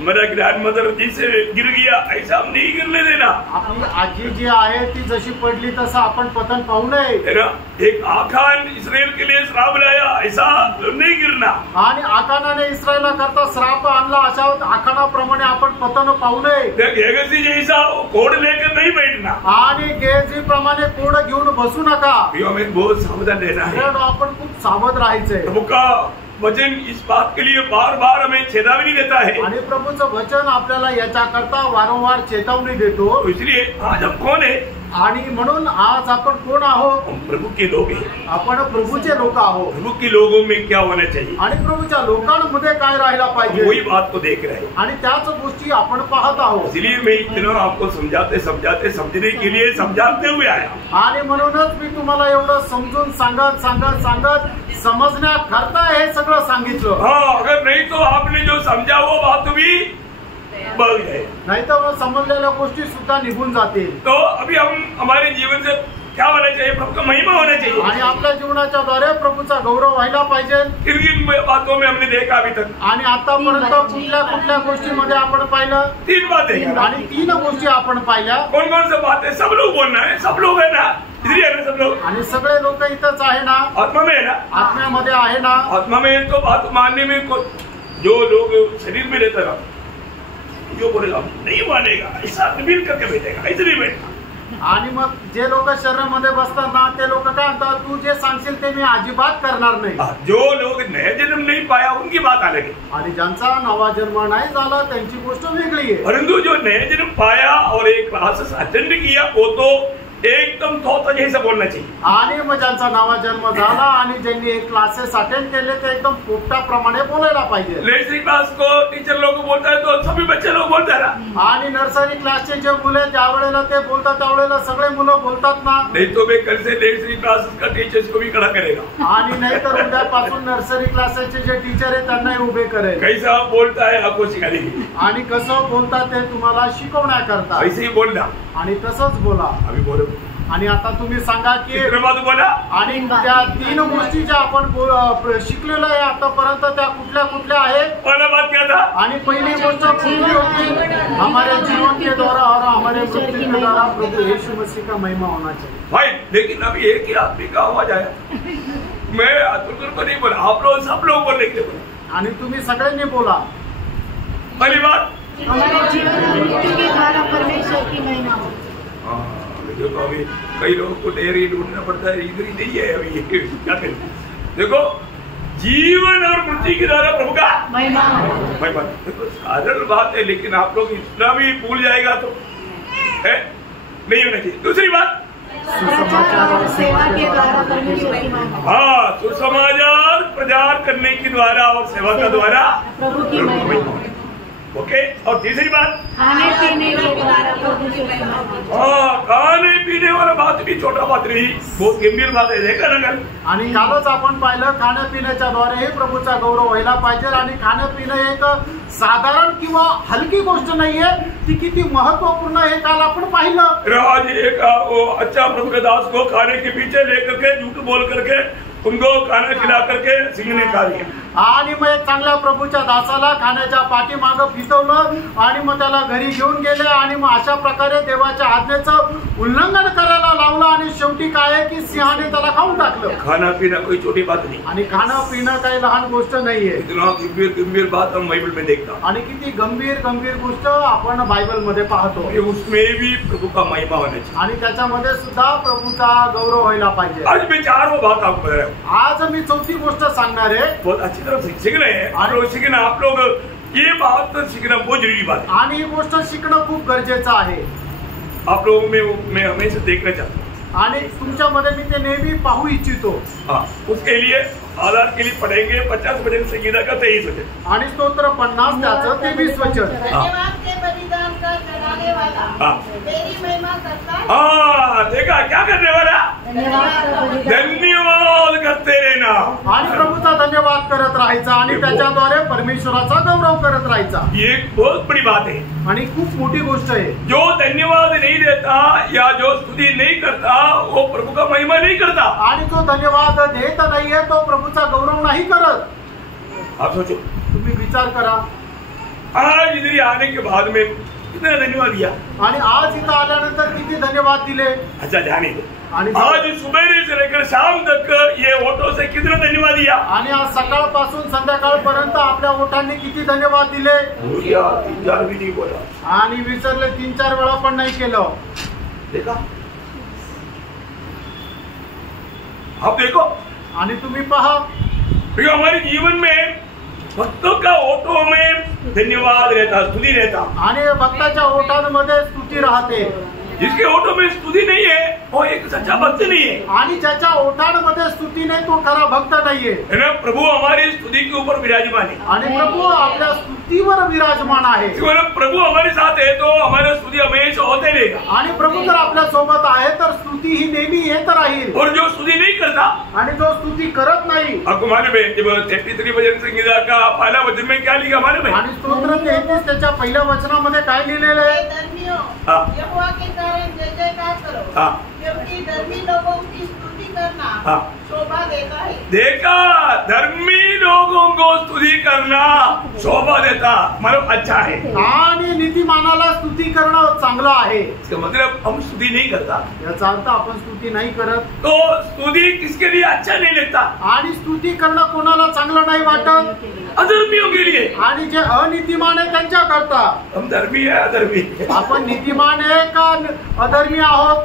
हमारा ग्रैंड मदर जिसे गिर गया ऐसा हम नहीं गिरने देना. आपली आजी जी आहे ती जशी पडली तसं आपण पतन पाहू नये. है ना. एक आखान इसराइल के लिए श्राप लाया ऐसा नहीं गिरना. आणि आखानाने इस्रायला करता श्राप आणला अशा आखानाप्रमाणे आपण पतन पाहू नये. गेहजी जैसा कोड लेकर नहीं बैठना. आणि गेहजी प्रमाणे कोड घेऊन बसू नका. हमें बहुत सावधान रहना है. आपण खूप सावध राहायचंय. प्रभु का वचन इस बात के लिए बार बार हमें चेतावनी देता है. आणि प्रभूचं वचन आपल्याला याच्याकरता वारंवार चेतावणी देतो. इसलिए आज हम कौन है. आणि म्हणून आज आपण कोण आहोत. हम प्रभु के लोग हैं. आपण प्रभूचे लोक आहोत. प्रभु के लोगों में क्या होना चाहिए. आणि प्रभूच्या लोकांमध्ये काय राहायला पाहिजे. वही बात को देख रहे हैं. आणि त्याच गोष्टी आपण पाहत आहोत. इसलिए मैं इतना आपको समझने के लिए समझाते हुए आया. आणि म्हणूनच मी तुम्हाला एवढं समजून सांगत समजण्याकरता हे सगळं सांगितलं. अगर नहीं तो आपने जो समझा वो बात भी बढ़ गए. नाही तर समजलेल्या गोष्टी सुद्धा निघून जातील. तो अभी हम हमारे जीवन से क्या होना चाहिए. प्रभु का महिमा होना चाहिए. आणि आपल्या जीवनाच्या द्वारे प्रभूचा गौरव व्हायला पाहिजे. किन बातों में हमने देखा अभी तक. आणि आतापर्यंत कुठल्या गोष्टीमध्ये आपण पाहिलं. 3 बातें. आणि 3 गोष्टी आपण पाहिल्या. कौन कौन सी बातें. सब लोग बोलना है. सब लोग है ना. इधर है ना सब लोग. आणि सगळे लोक इथंच आहे ना. आत्मा में है ना. आत्म्यामध्ये आहे ना. आत्मा में तो बात मानने में जो लोग शरीर में रहता है जो बोलेगा नहीं मानेगा ऐसा मिल करके बैठेगा. ऐसे नहीं बैठेगा. आणि मग जे लोक शरीरामध्ये बसतात ना ते लोक काय म्हणतात तू जे सांगशील ते मी अजिबात करणार नाही. जो लोग नया जन्म नहीं पाया उनकी बात अलग है. आणि ज्यांचा नवा जन्म नाही झाला त्यांची गोष्ट वेगळी आहे. परंतु जो नया जन्म पाया और एक क्लासेस अटेंड किया वो तो एकदम थोता जैसा बोलना चाहिए. आणि मग ज्यांचा नवा जन्म झाला आणि ज्यांनी एक क्लासेस अटेंड केले ते एकदम पोपटाप्रमाणे बोलायला पाहिजे. नर्सरी क्लास को टीचर लोग बोलता है तो सभी बच्चे लोग बोलते हैं ना. आणि नर्सरी क्लासचे जे मुलं ज्या वेळेला ते बोलतात त्यावेळेला सगळे मुलं बोलतात ना. नहीं तो मैं कल से नर्सरी क्लासेस का टीचर्स को भी खड़ा करेगा. आणि नाही तर उद्यापासून नर्सरी क्लासेसचे जे टीचर आहे त्यांनाही उभे करेल. कैसा बोलता है आपको सिखाने के लिए. आणि कसं बोलतात ते तुम्हाला शिकवण्याकरता. ऐसे ही बोलना. आणि तसंच बोला. अभी बोलो. आणि आता तुम्ही सांगा की बोला. आणि त्या 3 गोष्टी ज्या आपण शिकलेलो आहे आतापर्यंत त्या कुठल्या आहेत. पहला बात क्या था. आणि पहिली गोष्ट कुठली होती. हमारे जीवन के द्वारा और हमारे मृत्यु के द्वारा प्रभु यीशु मसीह का महिमा होना चाहिए. भाई लेकिन अभी एक ही आदमी का आवाज आया. मैं अतुल को नहीं बोला. आप लोग सब लोग बोलने के लिए बोला. आणि तुम्ही सगळ्यांनी बोला. पहली बात हमारे जीवन और मृत्यु के द्वारा परमेश्वर की महिमा हो. देखो अभी कई लोगों को डेयरी ढूंढना पड़ता है, इधर ही नहीं है अभी क्या करें। देखो जीवन और मृत्यु के द्वारा प्रभु का महिमा। देखो साधारण बात है, लेकिन आप लोग इतना भी भूल जाएगा तो है नहीं होना चाहिए। दूसरी बात सेवा के द्वारा परमेश्वर की महिमा। हाँ, सुसमाचार प्रचार करने के द्वारा और सेवा का द्वारा प्रभु की महिमा। ओके। और तीसरी बात खाने पीने के द्वारा प्रभु की महिमा। हाँ, खाने पिणे वाला बात भी छोटा बात नहीं, बहुत गंभीर बात आहे देखा ना। आणि कालच आपण पाहिलं खाण्यापिण्याच्या द्वारे प्रभूचा गौरव व्हायला पाहिजे। आणि खाणं एक साधारण किंवा हलकी गोष्ट नाहीये, ती किती महत्वपूर्ण हे काल आपण पाहिलं। राज एक अच्छा प्रभु के दास को खाने के पीछे लेकर के झूठ बोल करके उनको खाना खिला करके सिंह ने खा लिया। आणि मग एक चांगल्या प्रभूच्या दासाला खाण्याच्या पाठीमागं फितवलं आणि मग त्याला घरी घेऊन गेले आणि मग अशा प्रकारे देवाच्या आज्ञेचं उल्लंघन करायला लावलं आणि शेवटी काय आहे की सिंहाने त्याला खाऊन टाकलं। खाना पीना कोई छोटी बात नहीं आणि खाणं पिणं काही लहान गोष्ट नाहीये। इतना गंभीर बात हम बाइबल में देखता आणि किती गंभीर गोष्ट आपण बायबल मध्ये पाहतो। उसमें भी प्रभु का महिमा होना चाहिए आणि त्याच्यामध्ये सुद्धा प्रभूचा गौरव व्हायला पाहिजे। आज मैं चारों बात आपको बता रहा हूँ। आज मी चौथी गोष्ट सांगणार आहे। बहुत अच्छी तरह से सीख रहे हैं आप लोग, सीखना आप लोग ये बात सीखना बहुत जरूरी बात है। आणि ही गोष्ट शिकणं खूप गरजेचं आहे। आप लोगों में मैं हमेशा देखना चाहता हूँ आणि तुमच्यामध्ये मी ते नेहमी पाहू इच्छितो। हाँ, उसके लिए आधार के लिए पढ़ेंगे 50 वचन संगीता का 23 वचन आणि स्तोत्र 50 त्याचं 23 वचन। धन्यवाद के बलिदान का चढ़ाने वाला तेरी महिमा करता है। हाँ, देखा क्या करने वाला? धन्यवाद करते रहना। आणि प्रभूचा धन्यवाद करत राहायचा आणि त्याच्याद्वारे परमेश्वराचा गौरव करत राहायचा। ये एक बहुत बड़ी बात है आणि खूप मोठी गोष्ट आहे। जो धन्यवाद नहीं देता या जो स्तुति नहीं करता वो प्रभु का महिमा नहीं करता। आणि जो धन्यवाद देत नाहीये तो प्रभूचा गौरव नाही करत। आप सोचो, तुम्ही विचार करा, आज इधर आने के बाद में कितना धन्यवाद दिया आणि आज इथं आल्यानंतर किती धन्यवाद दिले। अच्छा ध्यान दो, आणि आज सुबह से लेकर शाम तक ये ऑटो से कितना धन्यवाद दिया। आणि आज सकाळपासून संध्याकाळपर्यंत आपल्या ओठांनी किती धन्यवाद दिले। 3-4 भी नहीं बोला आणि विसरले 3-4 वेळा पण नाही केलं। देखा, आप देखो आणि तुम्ही पहा, हमारे जीवन में भक्तों का ऑटो में धन्यवाद रहता, स्तुति रहता। आणि भक्ताच्या ओठांमध्ये स्तुती राहते। जिसके ऑटो में स्तुति नहीं है वो एक सच्चा भक्त नहीं है। आणि ज्याच्या ओठांमध्ये स्तुती नाही तो खरा भक्त नाहीये। है ना, प्रभु हमारी स्तुति के ऊपर विराजमान है आणि प्रभू आपल्या स्तुतीवर विराजमान आहे। प्रभु हमारे साथ है तो हमारी स्तुति हमेशा होते रहेगा। आणि प्रभू जर आपल्या सोबत आहे तर स्तुती ही नेहमी येत राहील। और जो स्तुति नहीं करता, आणि जो स्तुती करत नाही, आपको मालूम है जब 33 वचन संगीता का पहला वचन में क्या लिखा मालूम है? आणि स्तोत्र 33 त्याच्या पहिल्या वचनामध्ये काय लिहिलेलं आहे? धर्मियों, हाँ। यहोवा के कारण जय जयकार करो, हाँ। क्योंकि धर्मी लोगों की स्तुति करना हाँ। शोभा देता है। देखा, धर्मी लोगों को स्तुति करना शोभा देता, मतलब अच्छा है। आणि नीतिमानाला स्तुती करणं चांगलं आहे। इसका मतलब हम स्तुति नहीं करता याचा अर्थ आपण स्तुती नाही करत तो स्तुति किसके लिए अच्छा नहीं लगता? आणि स्तुती करणं कोणाला चांगलं नाही वाटत, अधर्मियों के लिए। आणि जे अनितिमान आहे त्यांच्या करता। हम धर्मी है अधर्मी है? आपण नीतिमान आहे का अधर्मी आहोत?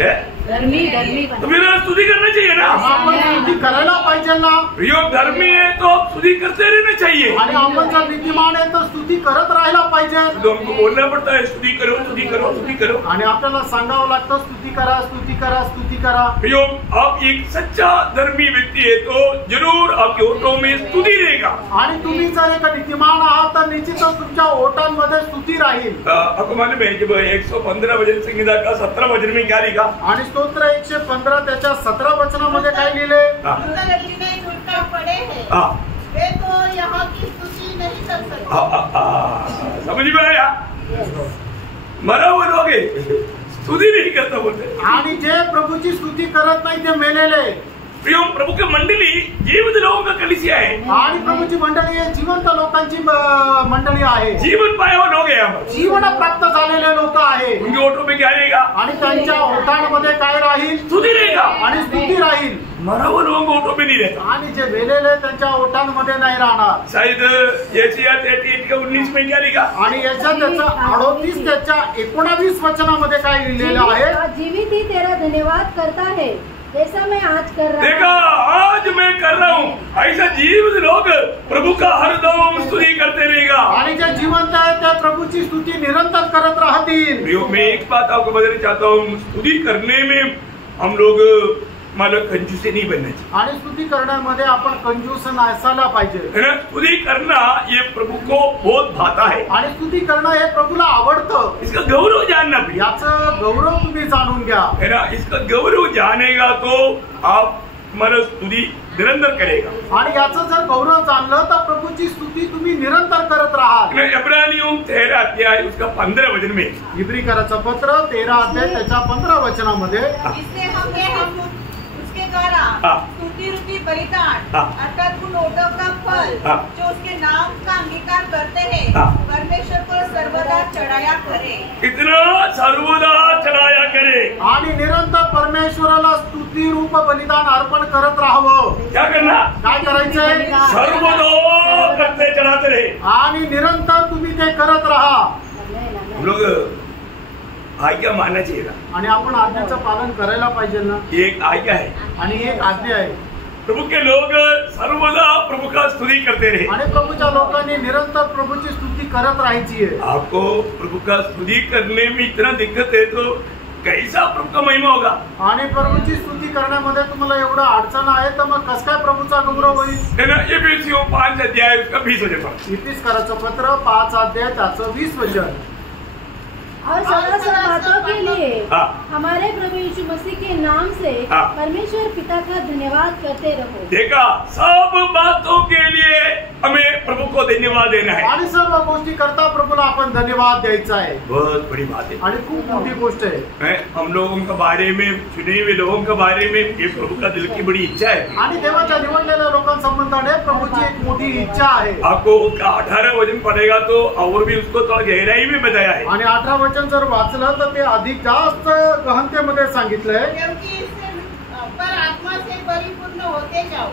है? तो मेरा स्तुति करना चाहिए ना। आपण स्तुती करायला पाहिजे ना। यो धर्मी है तो स्तुति करते रहना चाहिए। आणि आपण जर नीतिमान आहे तर स्तुती करत राहायला पाहिजे। तो हमको बोलना पड़ता है स्तुति करो, स्तुति करो, स्तुति करो। आणि आपल्याला सांगावं लागतं स्तुती करा, स्तुती करा, स्तुती करा। यो आप एक सच्चा धर्मी व्यक्ति है तो जरूर आपके ओठों में स्तुति रहेगा। आणि तुम्ही जर एक नीतिमान आहात तर निश्चितच तुमच्या ओठांमध्ये स्तुती राहील। आपको मालूम है जब 115 वचन संगीता का 17 वचन में क्या लिखा? आणि स्तोत्र 115 त्याच्या 17 वचनामध्ये काय लिहिले? जिन्हें छुटकारा पड़े हैं वे तो यहाँ की स्तुति नहीं कर सकते। समझ में आया? मरा हुए लोग स्तुति नहीं करता बोलते। आणि जे प्रभूची स्तुती करत नाही ते मेलेले। प्रिय प्रभु की मंडली जीवित लोगों का कलीसिया है। आणि प्रभूची मंडळी आहे, जिवंत लोकांची मंडळी आहे। जीवन पाए हुए लोग हैं हम, जीवन प्राप्त झालेले लोक आहे। उनके ओठों में क्या रहेगा? आणि त्यांच्या ओठांमध्ये काय राहील? स्तुति रहेगा। आणि स्तुती राहील। मरा हुआ लोगों को ओठों में नहीं रहता। आणि जे वेलेले त्यांच्या ओठांमध्ये नाही राहणार। शायद यशायाह 38 का 19 में क्या लिखा? आणि याच्या त्याचा 38 त्याच्या 19 वचनामध्ये काय लिहिलेलं आहे? जीवित ही तेरा धन्यवाद करता है जैसा मैं आज कर रहा हूँ। देखा, आज मैं कर रहा हूँ, ऐसा जीवित लोग प्रभु का हरदम स्तुति करते रहेगा। आणि जे जिवंत आहे त्या प्रभूची स्तुती निरंतर करत राहतील। मैं एक बात आपको बताना चाहता हूँ, स्तुति करने में हम लोग मतलब कंजूसी नहीं बनना चाहिए। आणि स्तुती करण्यामध्ये आपण कंजूस नसायला पाहिजे। है ना? स्तुति करना ये प्रभु को बहुत भाता है। आणि स्तुती करणं हे प्रभूला आवडतं। इसका गौरव जानना भी, याचं गौरव तुम्ही जाणून घ्या। है ना? इसका गौरव जानेगा तो आप मतलब स्तुति निरंतर करेगा। आणि याचं जर गौरव जाणलं तर प्रभूची स्तुती तुम्ही निरंतर करत राहाल। इब्रानियों 13 अध्याय उसका 15 वचन में, इब्रिकराचं पत्र 13 अध्याय त्याच्या 15 वचनामध्ये, इससे हम उसके द्वारा स्तुति रूपी बलिदान अर्थात उन ओठों का फल जो उसके नाम का अंगीकार करते हैं परमेश्वर को सर्वदा चढ़ाया करे। कितना सर्वदा चढ़ाया करे। आणि निरंतर परमेश्वराला स्तुती रूप बलिदान अर्पण करत राहावं। क्या करना? काय करायचंय? सर्वदा करते चढ़ाते रहे। आणि निरंतर तुम्ही ते करत राहा। हम लोग आज्ञा मानना चाहिए ना, आणि आपण आज्ञेचं पालन करायला पाहिजे ना। एक आज्ञा है आणि एक आज्ञा आहे, प्रभु के लोग सर्वदा प्रभु का स्तुति करते रहे। आणि प्रभूच्या लोकांनी निरंतर प्रभूची स्तुती करत राहायची आहे। आपको प्रभु का स्तुति करने में इतना दिक्कत है तो कैसा प्रभु का महिमा होगा? आणि प्रभूची स्तुती करण्यामध्ये तुम्हाला एवढं अडचण आहे तर मग कसं काय प्रभूचा गौरव होईल? है ना? एफिसियों 5 अध्याय उसका 20 वचन पढ़ो। इफिसकाराचं पत्र 5 अध्याय त्याचं 20 वचन। और सब बातों के लिए हमारे प्रभु यीशु मसीह के नाम से परमेश्वर पिता का धन्यवाद करते रहो। देखा, सब बातों के लिए हमें प्रभु को धन्यवाद देना है। आणि सर्व गोष्टी करता प्रभूला आपण धन्यवाद द्यायचा आहे। बहुत बड़ी बात है आणि खूप मोठी गोष्ट आहे। हम लोगों के बारे में, चुने हुए लोगों के बारे में ये प्रभु का दिल की बड़ी इच्छा है। आणि देवाच्या निवडलेल्या लोकांसंबंधाने प्रभूची एक मोठी इच्छा आहे। आपको 18 वचन पढ़ेगा तो और भी उसको थोड़ा गहराई में बताया है। आणि 18 वचन जर वाचलं तर ते अधिक जास्त गहनतेमध्ये सांगितलंय। क्योंकि इससे पर आत्मा से परिपूर्ण होते जाओ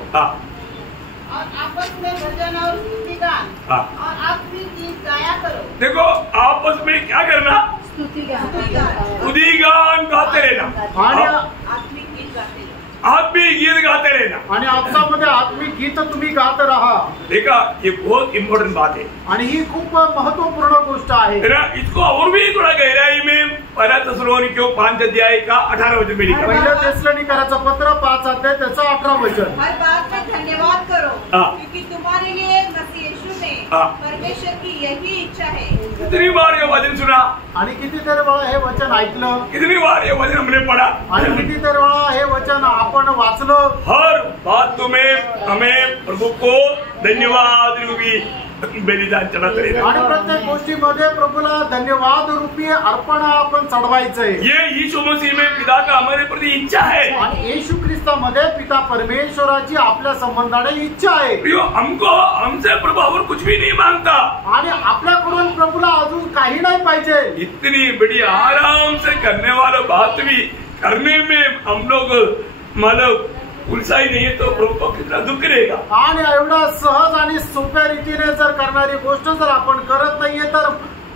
और आपस में भजन और स्तुतिगान और आत्मिक गीत गाया करो। देखो, आपस में क्या करना? स्तुतिगान गाते रहना। आणि आत्मिक गीत गाते रहो। आत्मिक गीत गाते रहना। आणि आपसामध्ये आत्मिक गीत तुम्ही गात राहा। देखा, ये बहुत इम्पोर्टेंट बात है। आणि ही खूप महत्वपूर्ण गोष्ट आहे। इसको और भी थोड़ा गहराई में 1 थिस्सलुनीकियों 5 अध्याय का 18 वचन में लिखा। पहिलं थिस्सलुनीकराचं पत्र 5 अध्याय त्याचं 18 वचन। हर बात में धन्यवाद करो क्योंकि तुम्हारे लिए मसीह यीशु में परमेश्वर की यही इच्छा है। कितनी बार ये वचन सुना? आणि कितीतरी वेळा हे वचन ऐकलं? कितनी बार ये वचन हमने पढ़ा? आणि कितीतरी वेळा हे वचन आपण वाचलं? हर बात में हमें प्रभु को धन्यवाद रूपी बलिदान चढ़ाते रहना। आणि प्रत्येक गोष्टीमध्ये प्रभूला धन्यवाद रूपी अर्पण आपण चढवायचंय। ये यीशु मसीह में पिता का हमारे प्रति इच्छा है। आणि येशू ख्रिस्तामध्ये पिता परमेश्वराची आपल्या संबंधाने इच्छा आहे। हमसे प्रभु और कुछ भी नहीं मांगता। आणि आपल्याकडून प्रभूला अजून काही नाही पाहिजे। इतनी बड़ी आराम से करने वाला बात भी करने में हम लोग मतलब उलसा ही नहीं है तो प्रभु को कितना दुख रहेगा। आणि एवढा सहज आणि सोप्या रीतीने जर करणारी गोष्ट जर आपण करत नाहीये तर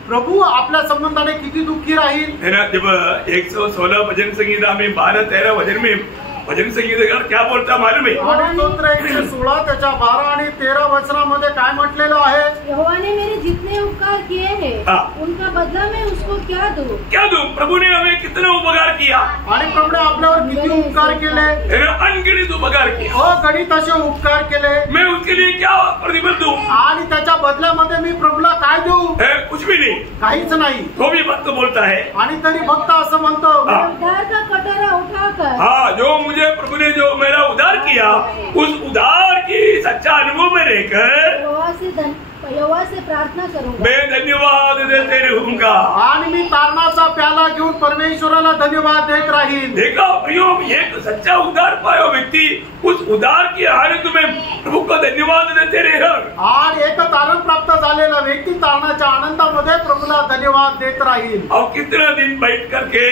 प्रभू आपल्या संबंधाने किती दुःखी राहील। है ना? जब 116 भजन संगीता में 12-13 वचन में भजन संगीतकार क्या बोलता मालूम है? आणि स्तोत्र 116 त्याच्या 12 आणि 13 वचनामध्ये काय म्हटलेलं आहे? यहोवा ने मेरे जितने उपकार किए हैं उनका बदला मैं उसको क्या दूं? क्या दूं? प्रभु ने हमें कितना उपकार किया। आणि प्रभूने आपल्यावर किती उपकार केले? अनगिनत उपकार किया। अगणित असे उपकार केले। मैं उसके लिए क्या प्रतिफल दूं? आणि त्याच्या बदल्यामध्ये मी प्रभूला काय देऊ? कुछ भी नहीं, काहीच नाही। तो भी भक्त बोलता है। आणि तरी भक्त असं म्हणतो, उद्धार का कटोरा उठाकर जो मुझे प्रभु ने जो मेरा उद्धार किया उस उद्धार की सच्चा अनुभव में रहकर यहोवा से प्रार्थना करूंगा। मैं धन्यवाद देते रहूंगा। आणि मी तारणाचा प्याला घेऊन परमेश्वराला धन्यवाद देत राहील। देखा प्रियो, एक सच्चा उद्धार पाया व्यक्ति उस उद्धार की हालत में प्रभु को धन्यवाद देते रहे। आणि एक तारण प्राप्त झालेला व्यक्ती तारणाच्या आनंदामध्ये प्रभूला धन्यवाद देत राहील। और कितना दिन बैठ करके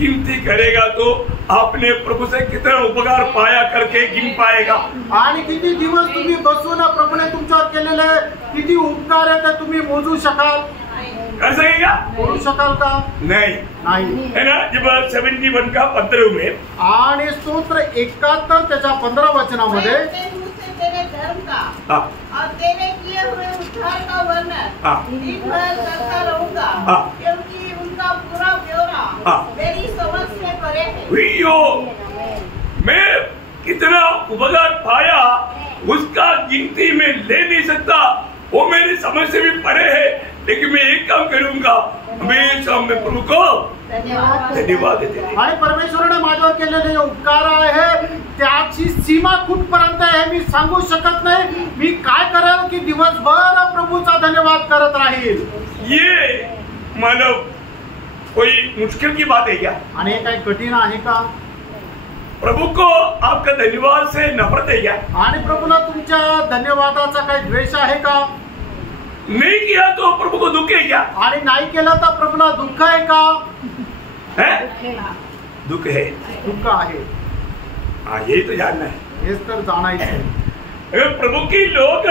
गिनती करेगा तो आपने प्रभु से कितना उपकार पाया करके गिन पाएगा। आणि किती दिवस तुम्ही बसून प्रभूने तुमच्यावर केलेले किती उपकार आहे ते तुम्ही मोजू शकाल? कर सकेगा? करू शकाल का? नहीं नाही है ना। जब 71 का 15 में आणि स्तोत्र 71 त्याच्या 15 वचनामध्ये तेरे धर्म का और तेरे किए हुए उद्धार का वर्णन दिन भर करता रहूंगा, क्योंकि उनका पूरा ब्यौरा मेरी समझ से परे है। मैं कितना उपकार पाया उसका गिनती में ले नहीं सकता, वो मेरी समझ से भी परे है। लेकिन मैं एक काम करूंगा, हमेशा मैं प्रभु को धन्यवाद देते। आणि परमेश्वराने माझ्यावर केलेले उपकार आहे त्याची सीमा कुठपर्यंत आहे मी सांगू शकत नाही। मी काय करेल की दिवसभर प्रभूचा धन्यवाद करत राहील। ये मानव कोई मुश्किल की बात है क्या? आणि हे काही कठीण आहे का? प्रभु को आपका धन्यवाद से नफरत है क्या? आणि प्रभूला तुमच्या धन्यवादाचा काही द्वेष आहे का? नहीं किया तो प्रभु को दुख है क्या? आणि नाही केलं तर प्रभूला दुःख आहे का? है? दुख है, दुःख आहे। हाँ यही तो जानना है। हेच तर जाणायचं आहे। अगर प्रभु की लोग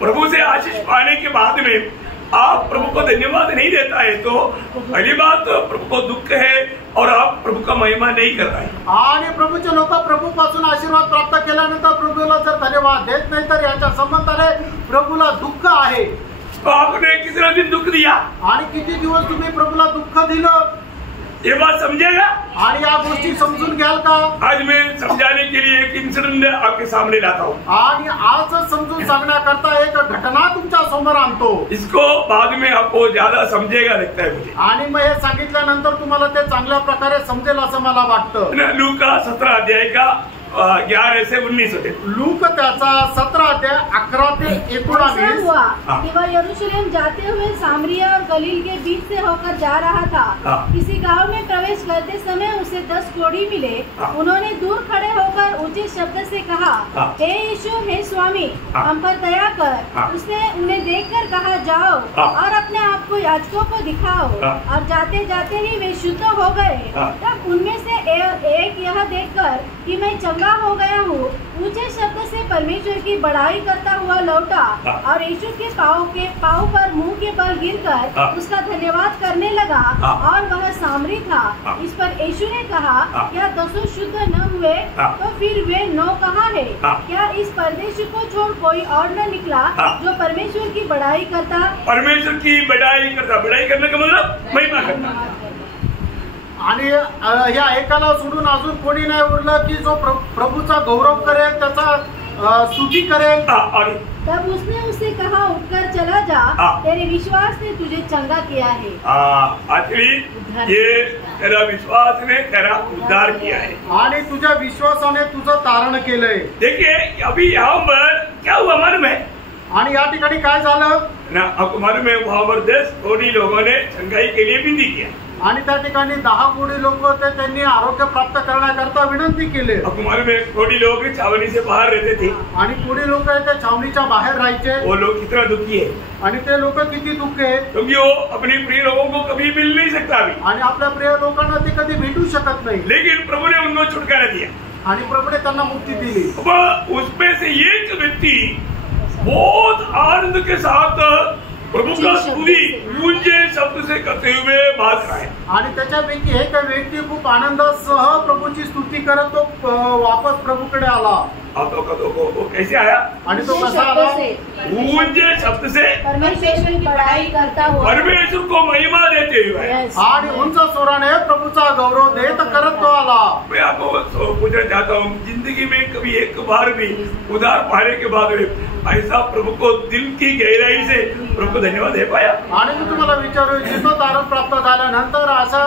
प्रभु से आशीष पाने के बाद में आप प्रभु को धन्यवाद नहीं देता है तो पहली बात तो प्रभु को दुख है और आप प्रभु का महिमा नहीं कर रहे हैं। आणि प्रभूचे लोक प्रभूपासून आशीर्वाद प्राप्त केल्यानंतर प्रभूला जर धन्यवाद देत नाही तर याच्या संबंधाने प्रभूला दुःख आहे। तो आपने कितना दिन दुख दिया? आणि किती दिवस तुम्ही प्रभूला दुःख दिलं? ये बात समझेगा? आणि या गोष्टी समजून घ्याल का? आज मैं समझाने के लिए एक इंसिडेंट आपके सामने लाता हूँ। आणि आज समजून सांगण्याकरता एक घटना तुमच्या समोर आणतो। इसको बाद में आपको ज्यादा समझेगा लगता है मुझे। आणि मग हे सांगितल्यानंतर तुम्हाला ते चांगल्या प्रकारे समजेल असं मला वाटतं। लूका 17 अध्याय का 11 से 19 होते। लूक त्याचा 17 अध्याय 11 ते 19 हुआ कि वह यरूशलेम जाते हुए सामरिया और गलील के बीच से होकर जा रहा था। किसी गांव में प्रवेश करते समय उसे 10 कोढ़ी मिले। उन्होंने दूर खड़े होकर ऊंचे शब्द से कहा, हे यीशु, हे स्वामी, हम पर दया कर। उसने उन्हें देखकर कहा, जाओ और अपने आप को याजकों को दिखाओ। और जाते जाते ही वे शुद्ध हो गए। तब उनमें से एक यह देखकर कि मैं चंगा हो गया हूँ, ऊंचे शब्द से परमेश्वर की बड़ाई करता हुआ लौटा और यीशु के पाँव पर मुंह के बल गिरकर उसका धन्यवाद करने लगा। और वह सामरी था। इस पर यीशु ने कहा, क्या 10 शुद्ध न हुए तो फिर वे 9 कहाँ है? क्या इस परदेशी को छोड़ कोई और न निकला जो परमेश्वर की बड़ाई करता? परमेश्वर की बड़ाई करता, बड़ाई करने का मतलब महिमा करता। आणि या एकाला सोडून अजून कोणी नाही उरलं की जो प्रभूचा गौरव करेल, त्याचा स्तुती करेल। तब उसने उससे कहा, उठकर चला जा, तेरे विश्वास ने तुझे चंगा किया है। ये तेरा विश्वास ने तेरा उद्धार किया है आणि तुझ्या विश्वासाने तुझं तारण केलंय। देखिए अभी यहाँ पर क्या हुआ मालूम है? आणि या ठिकाणी काय झालं ना, आपको मालूम है वहाँ पर 10 कोढ़ी लोगों ने चंगाई के लिए विनती किया। आणि त्या ठिकाणी 10 कोटी लोक होते, त्यांनी आरोग्य प्राप्त करण्याकरता विनंती केली। आपको मालूम है कोढ़ी लोग छावनी से बाहर रहते थे आणि कोणी लोक ते छावणीच्या बाहेर राहायचे। वो लोग कितना दुखी है आणि ते लोक किती दुःखी आहेत, क्योंकि वो अपने प्रिय लोगों को कभी मिल नहीं सकता अभी। आणि आपल्या प्रिय लोकांना ते कधी भेटू शकत नाही। लेकिन प्रभु ने उनको छुटकारा दिया आणि प्रभूने त्यांना मुक्ती दिली। उसमें से एक व्यक्ति बहुत आनंद के साथ प्रभु का स्तुति ऊंचे शब्द से करते हुए भाग रहा है। आणि त्याच्यापैकी एक व्यक्ती खूप आनंदासह प्रभूची स्तुती करत तो वापस प्रभूकडे आला। वो कैसे आया? आणि तो कसा आला? ऊंचे शब्द से परमेश्वर की बड़ाई करता हुआ, परमेश्वर को महिमा देते हुए। आणि उंच स्वराने प्रभूचा गौरव देत करत तो आला। मैं आपको पूछना चाहता हूँ, जिंदगी में कभी एक बार भी उधार पाने के बाद ऐसा प्रभु को दिल की गहराई से प्रभु को धन्यवाद दे पाया? आणि मी तुम्हाला विचारू इच्छितो, तारण प्राप्त झाल्यानंतर असा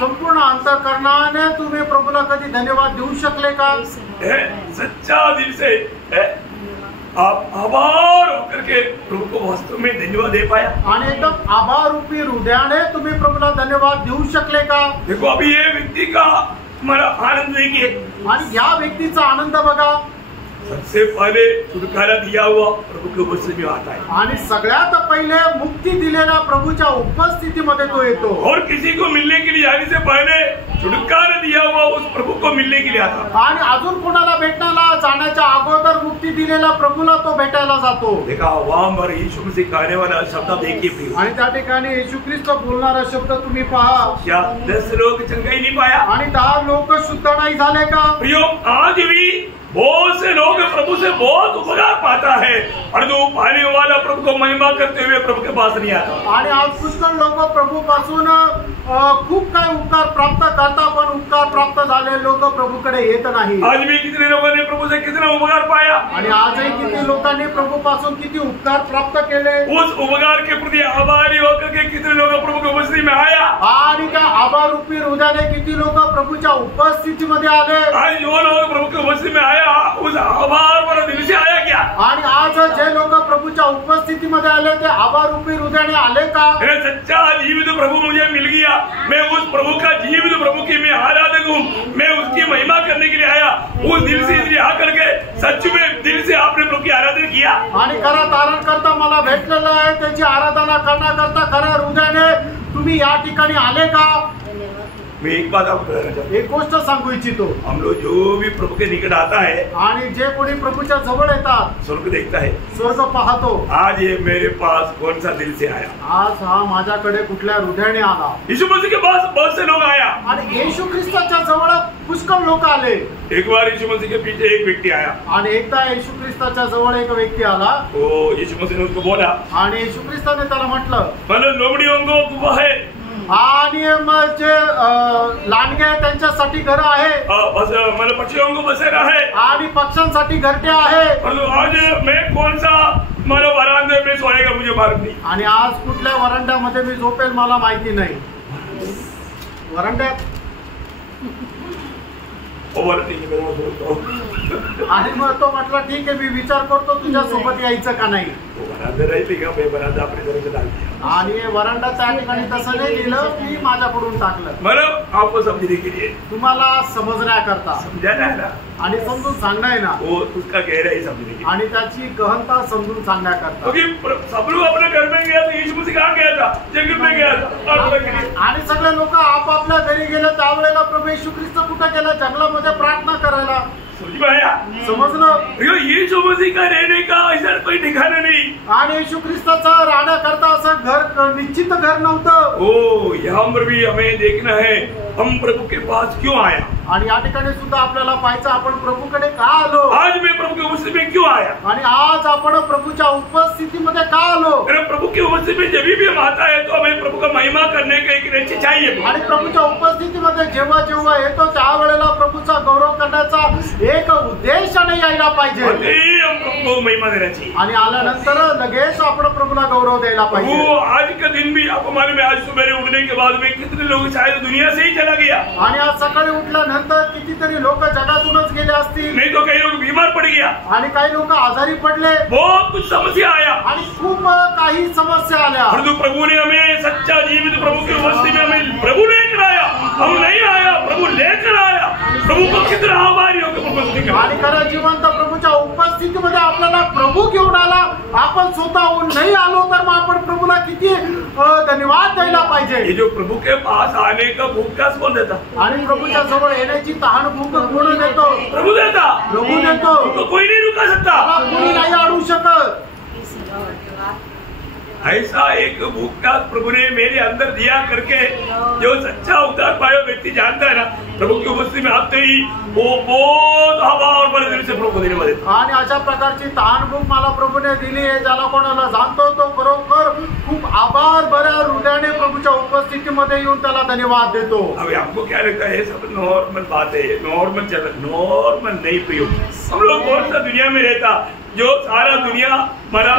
संपूर्ण अंतःकरणाने तुम्ही प्रभूला कधी धन्यवाद देऊ शकले का? सच्चा दिल से आप आभार होकर के प्रभु को वास्तव में धन्यवाद दे पाया? आणि एकदम आभार रूपी हृदयाने तुम्ही प्रभूला धन्यवाद देऊ शकले का? देखो अभी ये व्यक्ति का हमारा आनंद देखिए, आणि या व्यक्तीचा आनंद बघा। सबसे पहले छुटकारा दिया हुआ प्रभु के उपस्थिति में आता है आणि सगळ्यात पहिले मुक्ती दिलेला प्रभूच्या उपस्थितीमध्ये तो येतो। और किसी को मिलने के लिए जाने से पहले छुटकारा दिया हुआ उस प्रभु को मिलने के लिए आता। आणि अजून कोणाला भेटण्याला जाण्याच्या अगोदर मुक्ती दिलेला प्रभूला तो भेटायला जातो। देखा वहां पर यीशु मसीह कहने वाला शब्द देखिए प्रियो, आणि त्या ठिकाणी येशू ख्रिस्त बोलणारा शब्द तुम्ही पहा, क्या 10 लोग चंगाई नहीं पाया आणि 10 लोक शुद्ध नाही झाले का? प्रियो, आज भी बहुत से लोग प्रभु से बहुत उपकार पाता है और जो पाने वाला प्रभु को महिमा करते हुए प्रभु के पास नहीं आता। आणि आज पुष्कळ लोक प्रभू पासून खूप काही उपकार प्राप्त करतात, पण उपकार प्राप्त झालेले लोक प्रभूकडे येत नाही। आज भी कितने लोगों ने प्रभु से कितना उपकार पाया, आणि आजही किती लोकांनी प्रभू पासून किती उपकार प्राप्त केले, उस उपकार के प्रति आभारी होकर के कितने लोग प्रभु की उपस्थिति में आया, आणि त्या आभार रूपी हृदयाने किती लोक प्रभूच्या उपस्थितीमध्ये आले। आज जो लोग प्रभु की उपस्थिति में आया उस आभार वाला दिल से आया क्या? आणि आज जे लोक प्रभूच्या उपस्थितीमध्ये आले ते आभार रूपी हृदयाने आले का? मेरा सच्चा जीवित प्रभु मुझे मिल गया, मैं उस प्रभु का जीवित प्रभु की मैं आराधक हूँ, मैं उसकी महिमा करने के लिए आया। उस दिल से इसलिए आकर के सच में दिल से आपने प्रभु की आराधना किया आणि खरं तारण करता मला भेटलेलं आहे, त्याची आराधना करण्याकरता खऱ्या हृदयाने तुम्ही या ठिकाणी आले का? मैं एक बात आपको कहना चाहता हूँ, एक गोष्ट सांगू इच्छितो, हम लोग जो भी प्रभु के निकट आता है आणि जे कोणी प्रभूच्या जवळ येतात स्वर्ग देखता है। स्वर्ग पाहतो, आज ये मेरे पास कौन सा दिल से आया? आज हा माझ्याकडे कुठल्या हृदयाने आला। यीशु मसीह के पास बहुत से लोग आया, आणि येशू ख्रिस्ताच्या जवळ पुष्कळ लोक आले। एक बार यीशु मसीह के पीछे एक व्यक्ति आया, आणि एकदा येशू ख्रिस्ताच्या जवळ एक व्यक्ती आला, तो यीशु मसीह ने उसको बोला, आणि येशू ख्रिस्ताने त्याला म्हटलं, मतलब लोमड़ियों को कुआं है, आणि मग जे लांडगे आहेत त्यांच्यासाठी घर आहे, मतलब पक्षियों को बसेरा है, आणि पक्ष्यांसाठी घरटे आहे। और आज मैं कौन सा मतलब वरांदे में सोएगा मुझे मालूम नहीं। आणि आज कुठल्या वरांड्यामध्ये मी झोपेल मला माहिती नाही। वरांड्यात आणि मग तो म्हटलं ठीक आहे, मी विचार करतो तुझ्या सोबत यायचं का नाही। आणि वरांडा त्या ठिकाणी तसं नाही लिहिलं, मी माझ्याकडून टाकलं, मतलब आपको समझने के लिए, तुम्हाला समजण्याकरता समझाना है ना, आणि समजून सांगणं ना, वो उसका गहराई समझने की, आणि त्याची गहनता समजून सांगण्याकरता। क्योंकि सब लोग अपने घर में गया तो यीशु मसीह कहाँ गया था? जंगल में गया था। आणि सगळे लोक आपापल्या घरी गेले, त्यावेळेला प्रभू येशू ख्रिस्त कुठे गेला? जंगलामध्ये प्रार्थना करायला। समझ में आया? समजलं? यीशु मसीह का रहने का ऐसा कोई ठिकाना नहीं, आणि येशू ख्रिस्ताचं राहण्याकरता असं घर निश्चित घर नव्हतं। ओ यहाँ पर भी हमें देखना है हम प्रभु के पास क्यों आया, आणि या ठिकाणी सुद्धा आपल्याला पाहायचं आपण प्रभूकडे का आलो, आज मैं प्रभु की उपस्थिति में क्यों आया, आणि आज आपण प्रभूच्या उपस्थितीमध्ये का आलो। प्रभु की उपस्थिति में जब भी हम आता है तो हमें प्रभु का महिमा करने का एक निश्चय चाहिए, आणि प्रभूच्या उपस्थितीमध्ये जेव्हा जेव्हा येतो त्यावेळेला प्रभूचा गौरव करण्याचा एक उद्देशाने यायला पाहिजे, हम प्रभु को महिमा देना चाहिए, आणि आल्यानंतर लगेच आपण प्रभूला गौरव द्यायला पाहिजे। वो आज का दिन भी आपको मालूम है, आज सुबह उठने के बाद में कितने लोग शायद दुनिया से ही चला गया, आणि आज सकाळी उठल्यानंतर कितीतरी लोक जगातूनच गेले असतील, नहीं तो कई लोग बीमार पड़ गया, आणि काही लोक आजारी पडले, बहुत कुछ समस्या आया, आणि खूप काही समस्या आल्या। परंतु प्रभु ने हमें सच्चा जीवित प्रभु की उपस्थिति में हमें प्रभु लेकर आया, हम नहीं आया, प्रभु लेकर आया। प्रभु को कितना आभारी होकर उपस्थित करा, आणि खरं जिवंत प्रभूच्या उपस्थितीमध्ये आपल्याला प्रभू घेऊन आला, आपण स्वतःहून नाही आलो तर मग आपण प्रभूला किती धन्यवाद द्यायला पाहिजे। ये जो प्रभु के पास आने का भूख प्यास कौन देता? आणि प्रभूच्या जवळ येण्याची तहान भूक कोण देतो? प्रभु देता, प्रभू देतो, तो कोई नहीं रुका सकता, कोणी नाही अडवू शकत। ऐसा एक भूख प्यास प्रभु ने मेरे अंदर दिया करके जो सच्चा उद्धार पाया व्यक्ति जानता है ना, प्रभु की उपस्थिति में आते ही वो बहुत आभार और बड़े दिल से प्रभु को धन्यवाद देता। आणि अशा प्रकारची तहान भूक मला प्रभूने दिली आहे, ज्याला कोणाला जाणतो तो बरोबर खूप आभार भऱ्या हृदयाने प्रभूच्या उपस्थितीमध्ये येऊन त्याला धन्यवाद देतो। अभी आपको क्या लगता है? सब नॉर्मल बात है, नॉर्मल चल, नॉर्मल नहीं प्रयोग। हम लोग कौन सा दुनिया में रहता जो सारा दुनिया मरा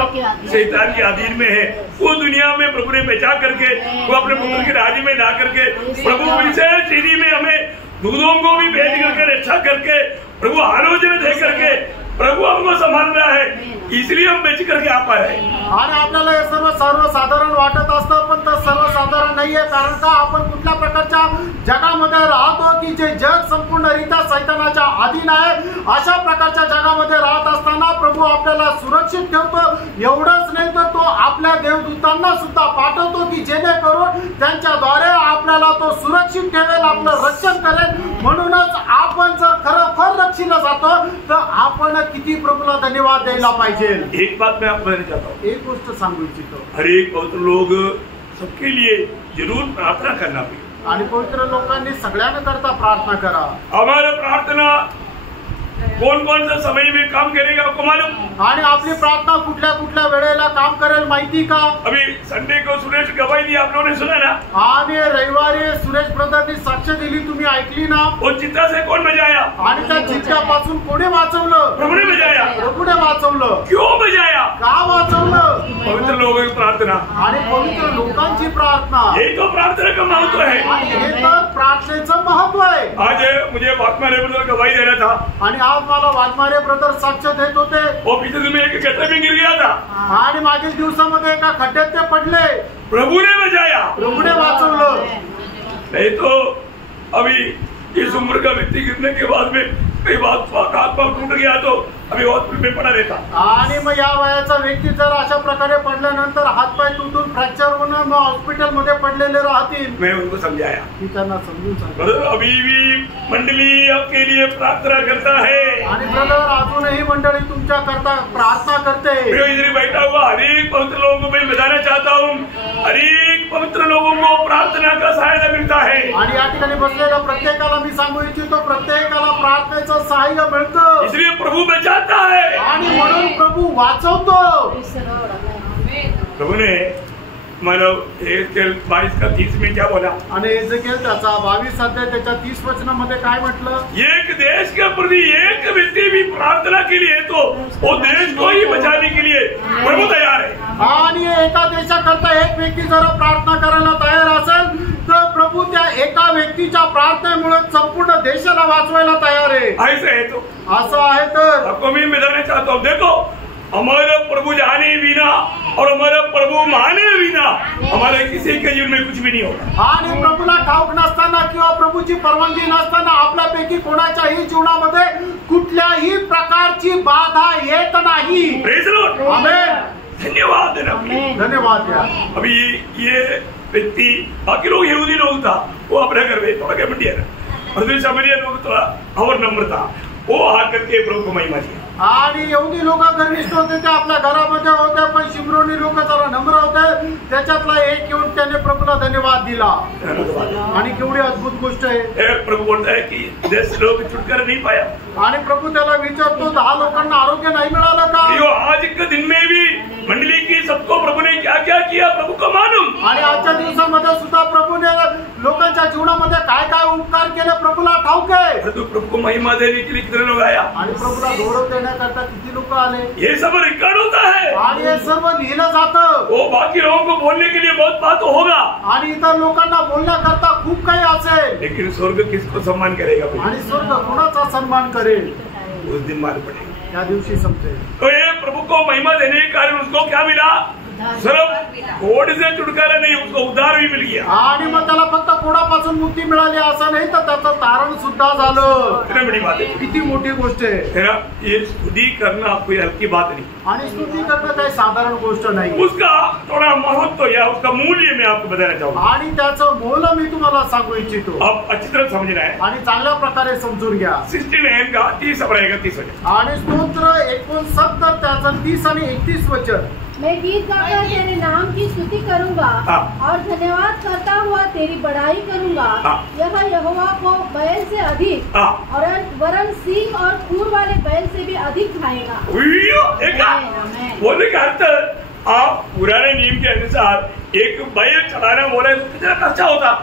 शैतान के अधीन में है, वो दुनिया में प्रभु ने बचा करके वो अपने पुत्र के राज्य में ला करके प्रभु विशेष सीढ़ी में हमें दूधों को भी भेज करके रक्षा करके प्रभु आलोचना दे करके प्रभु हमको संभाल रहा है, इसलिए हम बेच करके आ पा रहे हैं। आणि आपल्याला हे सर्वसाधारण वाटत असतं, पण ते सर्वसाधारण नाहीये, कारण का आपण कुठल्या प्रकारच्या जगामध्ये राहतो की जे जग संपूर्णरित्या शैतानाच्या अधीन आहे। अशा प्रकारच्या जगामध्ये राहत असताना प्रभू आपल्याला सुरक्षित ठेवतो। एवढंच नाही तर तो आपल्या देवदूतांना सुद्धा पाठवतो की जेणेकरून त्यांच्याद्वारे आपल्याला तो सुरक्षित ठेवेल, आपलं रक्षण करेल. म्हणूनच आपण जर खरोखर रक्षिला जातो तर आपण किती प्रभूला धन्यवाद द्यायला पाहिजे. एक बात मैं आपको बताना चाहता हूँ, एक गोष्ट सांगू इच्छितो. हर एक पवित्र लोग सबके लिए जरूर प्रार्थना करना चाहिए. आणि पवित्र लोकांनी सगळ्यांना करता प्रार्थना करा. हमारा प्रार्थना कौन कौन सा समय में काम करेगा आपको मालूम? आणि आपली प्रार्थना कुठल्या कुठल्या वेळेला काम करेल माहिती का? अभी संडे को सुरेश गवाही दी, आप लोगों ने सुना ना? आणि रविवारी सुरेश ब्रदरनी साक्ष दिली, तुम्ही ऐकली ना? वो चित्ता से कौन बजाया? आणि त्या चित्त्यापासून कोणी वाचवलं? प्रभु ने बजाया. प्रभूने वाचवलं. क्यों बजाया? का वाचवलं? पवित्र लोगों की प्रार्थना. आणि पवित्र लोकांची प्रार्थना. यही तो प्रार्थना का महत्व है. आणि हे तर प्रार्थनेचं महत्व आहे. आज मुझे वाकमारे ब्रदर गवाही देना था. आणि आज मला वाघमारे ब्रदर साक्ष देत होते. वो पिछले दिन में एक गड्ढे में गिर गया था. आणि मागील दिवसामध्ये एका खड्ड्यात ते पडले. प्रभु ने बजाया. प्रभूने वाचवलं. नहीं तो अभी इस उम्र का व्यक्ति गिरने के बाद में कई बात हाथ पाँव टूट गया तो अभी हॉस्पिटल में पड़ा रहता. आणि मग या वयाचा व्यक्ती जर अशा प्रकारे पडल्यानंतर हातपाय तुटून फ्रॅक्चर होऊन मग हॉस्पिटल मध्ये पडलेले राहतील. मैं उनको समझाया. मी त्यांना समजून सांगितलं. अभी भी मंडली आपके लिए प्रार्थना करता है. आणि ब्रदर अजूनही मंडळी तुमच्या करता प्रार्थना करते. मैं इधर बैठा हुआ हर एक पवित्र लोगों को मैं बताना चाहता हूँ, हर एक पवित्र लोगों को प्रार्थना का सहायता मिलता है. आणि या ठिकाणी बसलेल्या प्रत्येकाला मी सांगू इच्छितो, प्रत्येकाला प्रार्थनेचं सहाय्य मिळतं. इसलिए प्रभु बचाता है. आणि म्हणून प्रभू वाचवतो. प्रभु ने मतलब 22:30 में क्या बोला? आणि एजेकिएल त्याचा 22 अध्याय त्याच्या 30 वचनामध्ये काय म्हटलं? एक देश के प्रति एक व्यक्ति भी प्रार्थना के लिए तो वो देश को ही बचाने के लिए प्रभु तैयार है. आणि एका देशाकरता एक व्यक्ती जर प्रार्थना करायला तयार असेल तर प्रभू त्या एका व्यक्तीच्या प्रार्थनेमुळे संपूर्ण देशाला वाचवायला तयार आहे. ऐसे है तो असं आहे तर आपको मैं बताना चाहता हूँ, देखो हमारे प्रभु जाने बिना और हमारे प्रभु माने बिना हमारे किसी के जीवन में कुछ भी नहीं होगा. आणि प्रभूला ठाऊक नसताना किंवा प्रभूची परवानगी नसताना आपल्यापैकी कोणाच्याही जीवनामध्ये कुठल्याही प्रकारची बाधा येत नाही. Praise the lord. आमेन. धन्यवाद. धन्यवाद. अभी ये व्यक्ति बाकी लोग यहूदी लोग था, वो अपने घर में थोड़ा क्या मंडिया और सामान्य लोग थोड़ा और नम्र था, वो आकर के प्रभु को महिमा दिया. आणि यहुदी लोक गर्विष्ठ होते, ते आपल्या घरामध्ये होते, पण शिमरोनी लोक जरा नम्र होते. त्याच्यातला एक येऊन त्याने प्रभूला धन्यवाद दिला. आणि केवढी अद्भुत गोष्ट आहे. प्रभु बोलता है की 10 लोग छुटकारा नहीं पाया. आणि प्रभू त्याला विचारतो 10 लोकांना आरोग्य नाही मिळालं का? आज के दिन में भी मंडली की सबको प्रभु ने क्या क्या किया प्रभु को मालूम. आणि आजच्या दिवसामध्ये सुद्धा प्रभूने लोकांच्या जीवनामध्ये काय काय उपकार केले प्रभूला ठाऊक आहे. प्रभु को महिमा देने के लिए कितने लोग आया. आणि प्रभूला गौरव देण्याकरता किती लोक आले. ये सब रिकॉर्ड होता है. आणि हे सर्व लिहिलं जातं. वो बाकी लोगों को बोलने के लिए बहुत बात होगा. आणि इतर लोकांना बोलण्याकरता खूप काही असेल. लेकिन स्वर्ग किसको सम्मान करेगा. आणि स्वर्ग कोणाचा सन्मान करेल उस दिन मालूम पड़ेगा. त्या दिवशी समजेल. तो ये प्रभु को महिमा देने के कारण उसको क्या मिला? सिर्फ कोड से छुटकारा नहीं, उसको उद्धार भी मिल गया. आणि मग त्याला फक्त कोडापासून मुक्ती मिळाली असं नाही तर त्याचं तारण सुद्धा झालं. कितनी बड़ी बात है. किती मोठी गोष्ट आहे. ये स्तुति करना कोई हल्की बात नहीं. आणि स्तुती करणं काही साधारण गोष्ट नाही. उसका थोड़ा महत्व या उसका मूल्य मैं आपको बताना चाहूँगा. आणि त्याचं मोल मी तुम्हाला सांगू इच्छितो. आप अच्छी तरह समझना है आणि चांगल्या प्रकारे समजून घ्या. 69 का 30 और 31 वचन. आणि स्तोत्र 69 त्याचं 30 आणि 31 वचन. मैं गीत गाकर तेरे नाम की स्तुति करूंगा और धन्यवाद करता हुआ तेरी बड़ाई करूंगा. यह यहोवा को बैल से अधिक और वरन सिंह और खूर वाले बैल से भी अधिक खाएगा. बोलने का अर्थ आप पुराने नियम के अनुसार एक बैल चलाना बोले तो कितना खर्चा होता.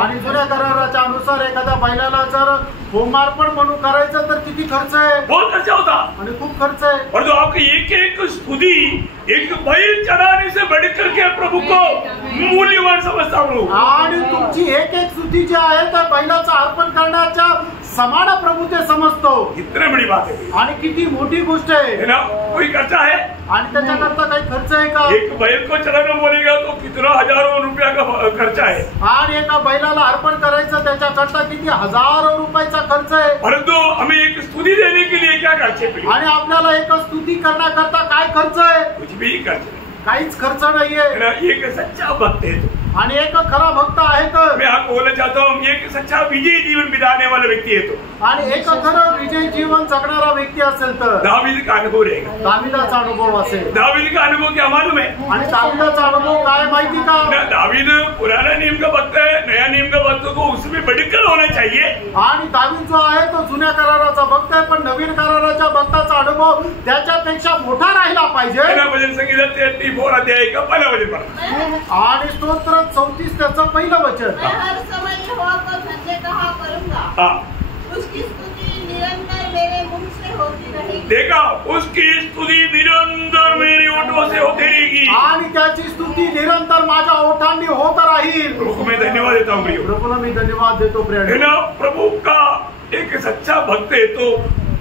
आणि जुन्या कराराच्या अनुसार एखाद्या बैलाला जर होमार्पण म्हणून करायचं तर किती खर्च आहे. बहुत खर्चा होता. आणि खूप खर्च आहे. और जो आपकी एक एक स्तुति एक बैल चढ़ाने से बढ़ करके प्रभु को मूल्यवान समझता हूँ. आणि तुमची एक एक स्तुती जी आहे त्या बैलाचं अर्पण करण्याच्या समान प्रभु ते समजतो. इतने बड़ी बात है. आणि किती मोठी गोष्ट आहे ना. कोई खर्चा है. आणि त्याच्याकरता काही खर्च आहे का. एक बैल को चढ़ाना बोलेगा तो कितना हजारों रुपया का खर्चा है. आणि एका बैलाला अर्पण करायचं त्याच्याकरता किती हजारो रुपयाचा खर्च आहे. परंतु हमें एक स्तुति देने के लिए क्या खर्च है. आणि आपल्याला एक स्तुती करण्याकरता काय खर्च आहे. कुछ भी खर्च नाही. काहीच खर्च नाहीये। एक सच्चा भक्त है तो, आणि एक खरा भक्त आहे तर मैं आपको बोलना चाहता हूँ एक सच्चा विजयी जीवन बिताने वाला व्यक्ति है तो, आणि एक खरं विजयी जीवन जगणारा व्यक्ति असेल तर दावीद का अनुभव रहेगा। दाविदाचा अनुभव असेल। दावीद का अनुभव क्या मालूम है? आणि दाविदाचा अनुभव काय माहिती का? दावीद पुराना नियम का भक्त है, नया नियम का भक्त को उसमें बढ़कर होना चाहिए। आणि दावीद जो आहे तो जुन्या कराराचा भक्त आहे, पण नवीन कराराच्या भक्ताचा अनुभव त्याच्यापेक्षा मोठा राहिला पाहिजे। भजन संगीत 34 अध्याय का पहिला वचन पढ़ा, आणि स्तोत्र 34 त्याचं पहिलं वचन। मैं हर समय यहोवा को धन्य कहा करूंगा, उसकी स्तुति निरंतर मेरे मुख से होती रहेगी। देखा, उसकी स्तुति निरंतर मेरे ओठों से होती रहेगी, आणि त्याची स्तुती निरंतर माझ्या ओठांनी होत राहील। प्रभु को मैं धन्यवाद देता हूँ प्रियो, प्रभूला मी धन्यवाद देतो प्रिय। प्रभु का एक सच्चा भक्त है तो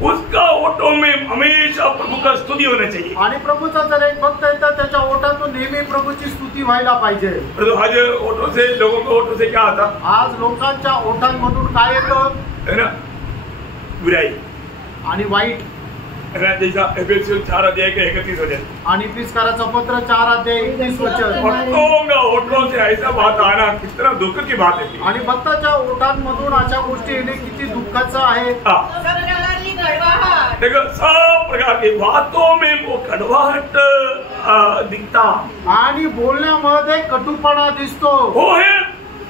उसका ओठों में हमेशा प्रभु का स्तुति होना चाहिए। आणि प्रभूचा जर एक भक्त आहे तर त्याच्या ओठातून नेहमी प्रभूची स्तुती व्हायला पाहिजे। तो आज ओठों से, लोगों के ओठों से क्या आता? आज लोकांच्या ओठांमधून काय येतं? है ना, बुराई आणि वाईट। जैसा एफएससी 4 अध्याय का 31 वचन, आणि पिस्काराचं पत्र 4 अध्याय 31 वचन। ओठों से ऐसा बात आना कितना दुःख की बात है। आणि भक्ताच्या ओठांमधून अशा गोष्टी येणे किती दुःखाचं आहे। देखो, सब प्रकार की बातों में वो कड़वाहट दिखता, आणि बोलण्यामध्ये कटुपणा दिसतो। वो है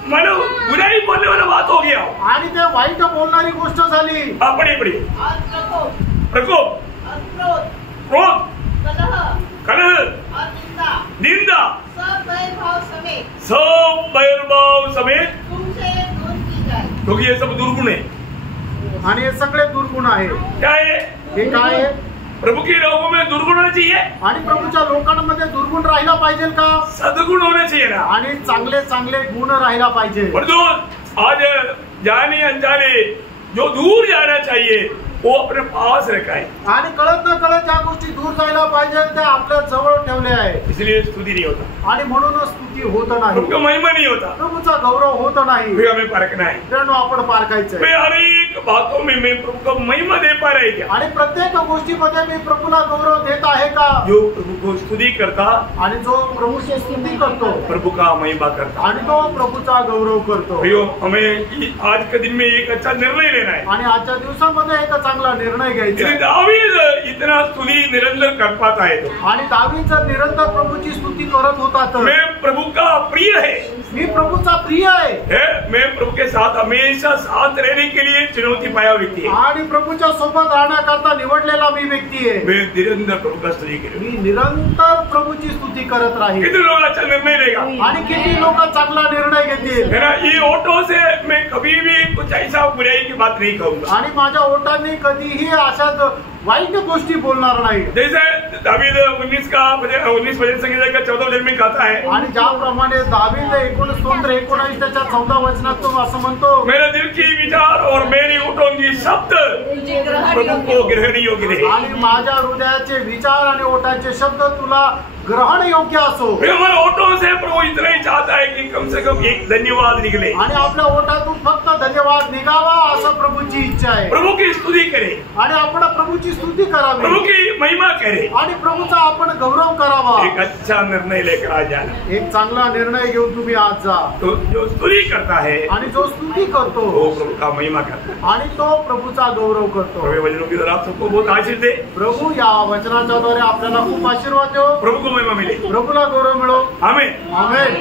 मानो बुराई बोलने वाला बात हो गया, आणि ते वाईट बोलणारी गोष्ट झाली। बड़ी प्रकोप, क्रोध, कलह, निंदा, सब बैरभाव समेत तुमसे दूर की जाए, क्योंकि ये सब दुर्गुण है। आणि हे सगळे दुर्गुण आहे। क्या है? हे काय आहे? प्रभु के लोगों में दुर्गुण होना चाहिए, आणि प्रभूच्या लोकांमध्ये दुर्गुण राहिला पाहिजे का? सद्गुण होना चाहिए ना, आणि चांगले चांगले गुण राहिला पाहिजे। और दोस्त, आज जाने अनजाने जो दूर जाना चाहिए वो अपने पास रखा है, आणि कळत न कळत ज्या गोष्टी दूर जायला पाहिजे त्या आपल्या जवळ ठेवले आहे। इसलिए स्तुति नहीं होता, आणि म्हणूनच स्तुती होत नाही, प्रभु का महिमा नहीं होता, प्रभूचा गौरव होत नाही। फिर हमें परखना है, तेणु आपण पारखायचंय। मैं हर एक बातों में मैं प्रभु का महिमा दे पा रहे क्या? आणि प्रत्येक गोष्टीमध्ये मी प्रभूला गौरव देत आहे का? जो प्रभु को स्तुति करता, आणि जो प्रभूची स्तुती करतो प्रभु का महिमा करता, आणि तो प्रभूचा गौरव करतो। भैया हमें आज के दिन में एक अच्छा निर्णय लेना है। आणि आजच्या दिवसामध्ये एक चांगला निर्णय घ्यायचा आहे। दावीद इतना स्तुति निरंतर कर पाता है तो, आणि दावीद जर निरंतर प्रभूची स्तुती करत होता तर मैं प्रभु का प्रिय है, मी प्रभूचा प्रिय आहे। मैं प्रभु के साथ हमेशा साथ रहने के लिए चुनौती पाया व्यक्ति है, आणि प्रभूच्या सोबत राहण्याकरता निवडलेला मी व्यक्ती आहे। मैं निरंतर प्रभु का स्तुति करूं। मी निरंतर प्रभूची स्तुती करत राहील। कितने लोग अच्छा निर्णय लेगा? आणि किती लोक चांगला निर्णय घेतील? है ना, ये ओठों से मैं कभी भी कुछ ऐसा बुराई की बात नहीं कहूंगा, आणि माझ्या ओठांनी कधीही अशा वाईट गोष्टी बोलणार नाही। जैसे दावीद 19 वचन संगीत का 14 वचन में कहता है, आणि ज्याप्रमाणे दावीद 19 त्याच्या 14 वचनात तो असं म्हणतो, मेरे दिल की विचार और मेरी ओठों की शब्द प्रभु को ग्रहण योग्य रहे। आणि माझ्या हृदयाचे विचार आणि ओठांचे शब्द तुला ग्रहण योग्य असो। हमारे ओठों से प्रभु इतना ही चाहता है कि कम से कम एक धन्यवाद निकले, आणि आपल्या ओठातून फक्त धन्यवाद निघावा असं प्रभूची इच्छा आहे। प्रभु की स्तुति करे, आणि आपण प्रभूची स्तुती करावी, प्रभु की महिमा करे, आणि प्रभूचा आपण गौरव करावा। एक अच्छा निर्णय लेकर आ जाना। एक चांगला निर्णय घेऊन तुम्ही आज जा। तो जो स्तुति करता है आणि जो स्तुती करतो वो प्रभु का महिमा करता है, आणि तो प्रभूचा गौरव करतो। प्रभु वचनों की तरफ आप सबको बहुत आशीष दे। प्रभू या वचनाच्या द्वारे आपल्याला खूप आशीर्वाद देव। प्रभु को महिमा मिले, प्रभूला गौरव मिळो। आमेन। आमेन।